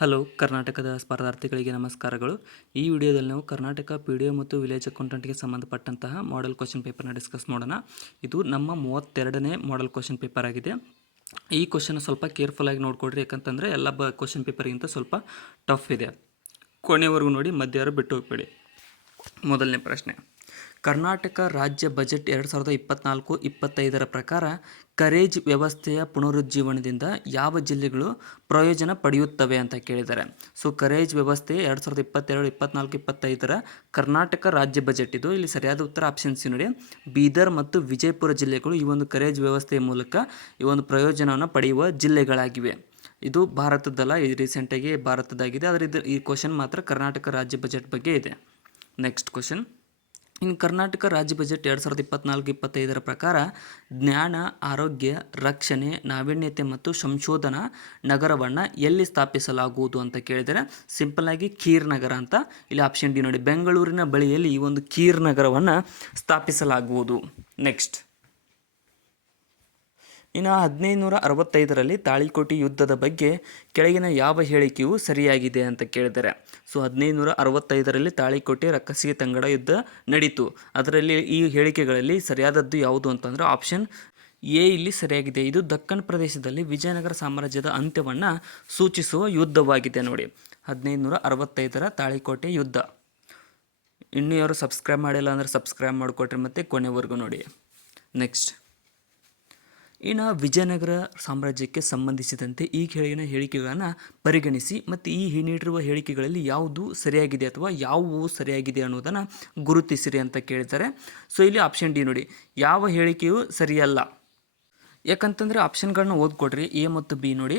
Hello ಕರ್ನಾಟಕದ ಸ್ಪರ್ಧಾರ್ಥಿಗಳಿಗೆ ನಮಸ್ಕಾರಗಳು. ಈ ವಿಡಿಯೋದಲ್ಲಿ ನಾವು ಕರ್ನಾಟಕ PDO ಮತ್ತು ವಿಲೇಜ್ ಅಕೌಂಟೆಂಟ್ಗೆ ಸಂಬಂಧಪಟ್ಟಂತಹ ಮಾಡೆಲ್ ಕ್ವಶನ್ ಪೇಪರ್ನ ಡಿಸ್ಕಸ್ ಮಾಡೋಣ. ಇದು ನಮ್ಮ 32ನೇ ಮಾಡೆಲ್ ಕ್ವಶನ್ ಪೇಪರ್ ಆಗಿದೆ. ಈ ಕ್ವಶನ್ ಸ್ವಲ್ಪ ಕೇರ್ಫುಲ್ಲಾಗಿ ನೋಡ್ಕೊಡ್ರಿ, ಯಾಕಂತಂದರೆ ಎಲ್ಲ ಕ್ವಶನ್ ಪೇಪರ್ಗಿಂತ ಸ್ವಲ್ಪ ಟಫ್ ಇದೆ. ಕೊನೆವರೆಗೂ ನೋಡಿ, ಮಧ್ಯ ಯಾರು ಬಿಟ್ಟು ಹೋಗ್ಬೇಡಿ. ಮೊದಲನೇ ಪ್ರಶ್ನೆ, ಕರ್ನಾಟಕ ರಾಜ್ಯ ಬಜೆಟ್ 2024-25 ಪ್ರಕಾರ ಕರೇಜ್ ವ್ಯವಸ್ಥೆಯ ಪುನರುಜ್ಜೀವನದಿಂದ ಯಾವ ಜಿಲ್ಲೆಗಳು ಪ್ರಯೋಜನ ಪಡೆಯುತ್ತವೆ ಅಂತ ಕೇಳಿದ್ದಾರೆ. ಸೊ ಕರೇಜ್ ವ್ಯವಸ್ಥೆ 2022-24-25 ಕರ್ನಾಟಕ ರಾಜ್ಯ ಬಜೆಟ್ ಇದು. ಇಲ್ಲಿ ಸರಿಯಾದ ಉತ್ತರ ಆಪ್ಷನ್ ಸಿ ನೋಡಿ, ಬೀದರ್ ಮತ್ತು ವಿಜಯಪುರ ಜಿಲ್ಲೆಗಳು ಈ ಒಂದು ಕರೇಜ್ ವ್ಯವಸ್ಥೆಯ ಮೂಲಕ ಈ ಒಂದು ಪ್ರಯೋಜನವನ್ನು ಪಡೆಯುವ ಜಿಲ್ಲೆಗಳಾಗಿವೆ. ಇದು ಭಾರತದಲ್ಲ, ಇದು ರೀಸೆಂಟಾಗಿ ಭಾರತದಾಗಿದೆ, ಆದರೆ ಈ ಕ್ವಶನ್ ಮಾತ್ರ ಕರ್ನಾಟಕ ರಾಜ್ಯ ಬಜೆಟ್ ಬಗ್ಗೆ ಇದೆ. ನೆಕ್ಸ್ಟ್ ಕ್ವಶನ್, ಇನ್ನು ಕರ್ನಾಟಕ ರಾಜ್ಯ ಬಜೆಟ್ 2024-25 ಪ್ರಕಾರ ಜ್ಞಾನ, ಆರೋಗ್ಯ, ರಕ್ಷಣೆ, ನಾವೀನ್ಯತೆ ಮತ್ತು ಸಂಶೋಧನಾ ನಗರವನ್ನು ಎಲ್ಲಿ ಸ್ಥಾಪಿಸಲಾಗುವುದು ಅಂತ ಕೇಳಿದರೆ ಸಿಂಪಲ್ ಆಗಿ ಖೀರ್ ನಗರ ಅಂತ. ಇಲ್ಲಿ ಆಪ್ಷನ್ ಡಿ ನೋಡಿ, ಬೆಂಗಳೂರಿನ ಬಳಿಯಲ್ಲಿ ಈ ಒಂದು ಖೀರ್ ನಗರವನ್ನು ಸ್ಥಾಪಿಸಲಾಗುವುದು. ನೆಕ್ಸ್ಟ್, ಇನ್ನು 1565ರಲ್ಲಿ ತಾಳಿಕೋಟೆ ಯುದ್ಧದ ಬಗ್ಗೆ ಕೆಳಗಿನ ಯಾವ ಹೇಳಿಕೆಯು ಸರಿಯಾಗಿದೆ ಅಂತ ಕೇಳಿದ್ದಾರೆ. ಸೊ 1565ರಲ್ಲಿ ತಾಳಿಕೋಟೆ ರಕ್ಕಸಿಗೆ ತಂಗಡ ಯುದ್ಧ ನಡೀತು. ಅದರಲ್ಲಿ ಈ ಹೇಳಿಕೆಗಳಲ್ಲಿ ಸರಿಯಾದದ್ದು ಯಾವುದು ಅಂತಂದರೆ ಆಪ್ಷನ್ ಎ ಇಲ್ಲಿ ಸರಿಯಾಗಿದೆ. ಇದು ದಕ್ಕನ್ ಪ್ರದೇಶದಲ್ಲಿ ವಿಜಯನಗರ ಸಾಮ್ರಾಜ್ಯದ ಅಂತ್ಯವನ್ನು ಸೂಚಿಸುವ ಯುದ್ಧವಾಗಿದೆ ನೋಡಿ, 1565ರ ತಾಳಿಕೋಟೆ ಯುದ್ಧ. ಇನ್ನೂ ಯಾರು ಸಬ್ಸ್ಕ್ರೈಬ್ ಮಾಡಿಲ್ಲ ಅಂದರೆ ಸಬ್ಸ್ಕ್ರೈಬ್ ಮಾಡಿಕೊಟ್ರಿ ಮತ್ತು ಕೊನೆವರೆಗೂ ನೋಡಿ. ನೆಕ್ಸ್ಟ್, ಇನ್ನು ವಿಜಯನಗರ ಸಾಮ್ರಾಜ್ಯಕ್ಕೆ ಸಂಬಂಧಿಸಿದಂತೆ ಈ ಕೆಳಗಿನ ಹೇಳಿಕೆಗಳನ್ನು ಪರಿಗಣಿಸಿ ಮತ್ತು ಈ ನೀಡಿರುವ ಹೇಳಿಕೆಗಳಲ್ಲಿ ಯಾವುದು ಸರಿಯಾಗಿದೆ ಅಥವಾ ಯಾವುವು ಸರಿಯಾಗಿದೆ ಅನ್ನೋದನ್ನು ಗುರುತಿಸಿರಿ ಅಂತ ಕೇಳ್ತಾರೆ. ಸೊ ಇಲ್ಲಿ ಆಪ್ಷನ್ ಡಿ ನೋಡಿ, ಯಾವ ಹೇಳಿಕೆಯು ಸರಿಯಲ್ಲ. ಯಾಕಂತಂದರೆ ಆಪ್ಷನ್ಗಳನ್ನ ಓದ್ಕೊಡ್ರಿ. ಎ ಮತ್ತು ಬಿ ನೋಡಿ,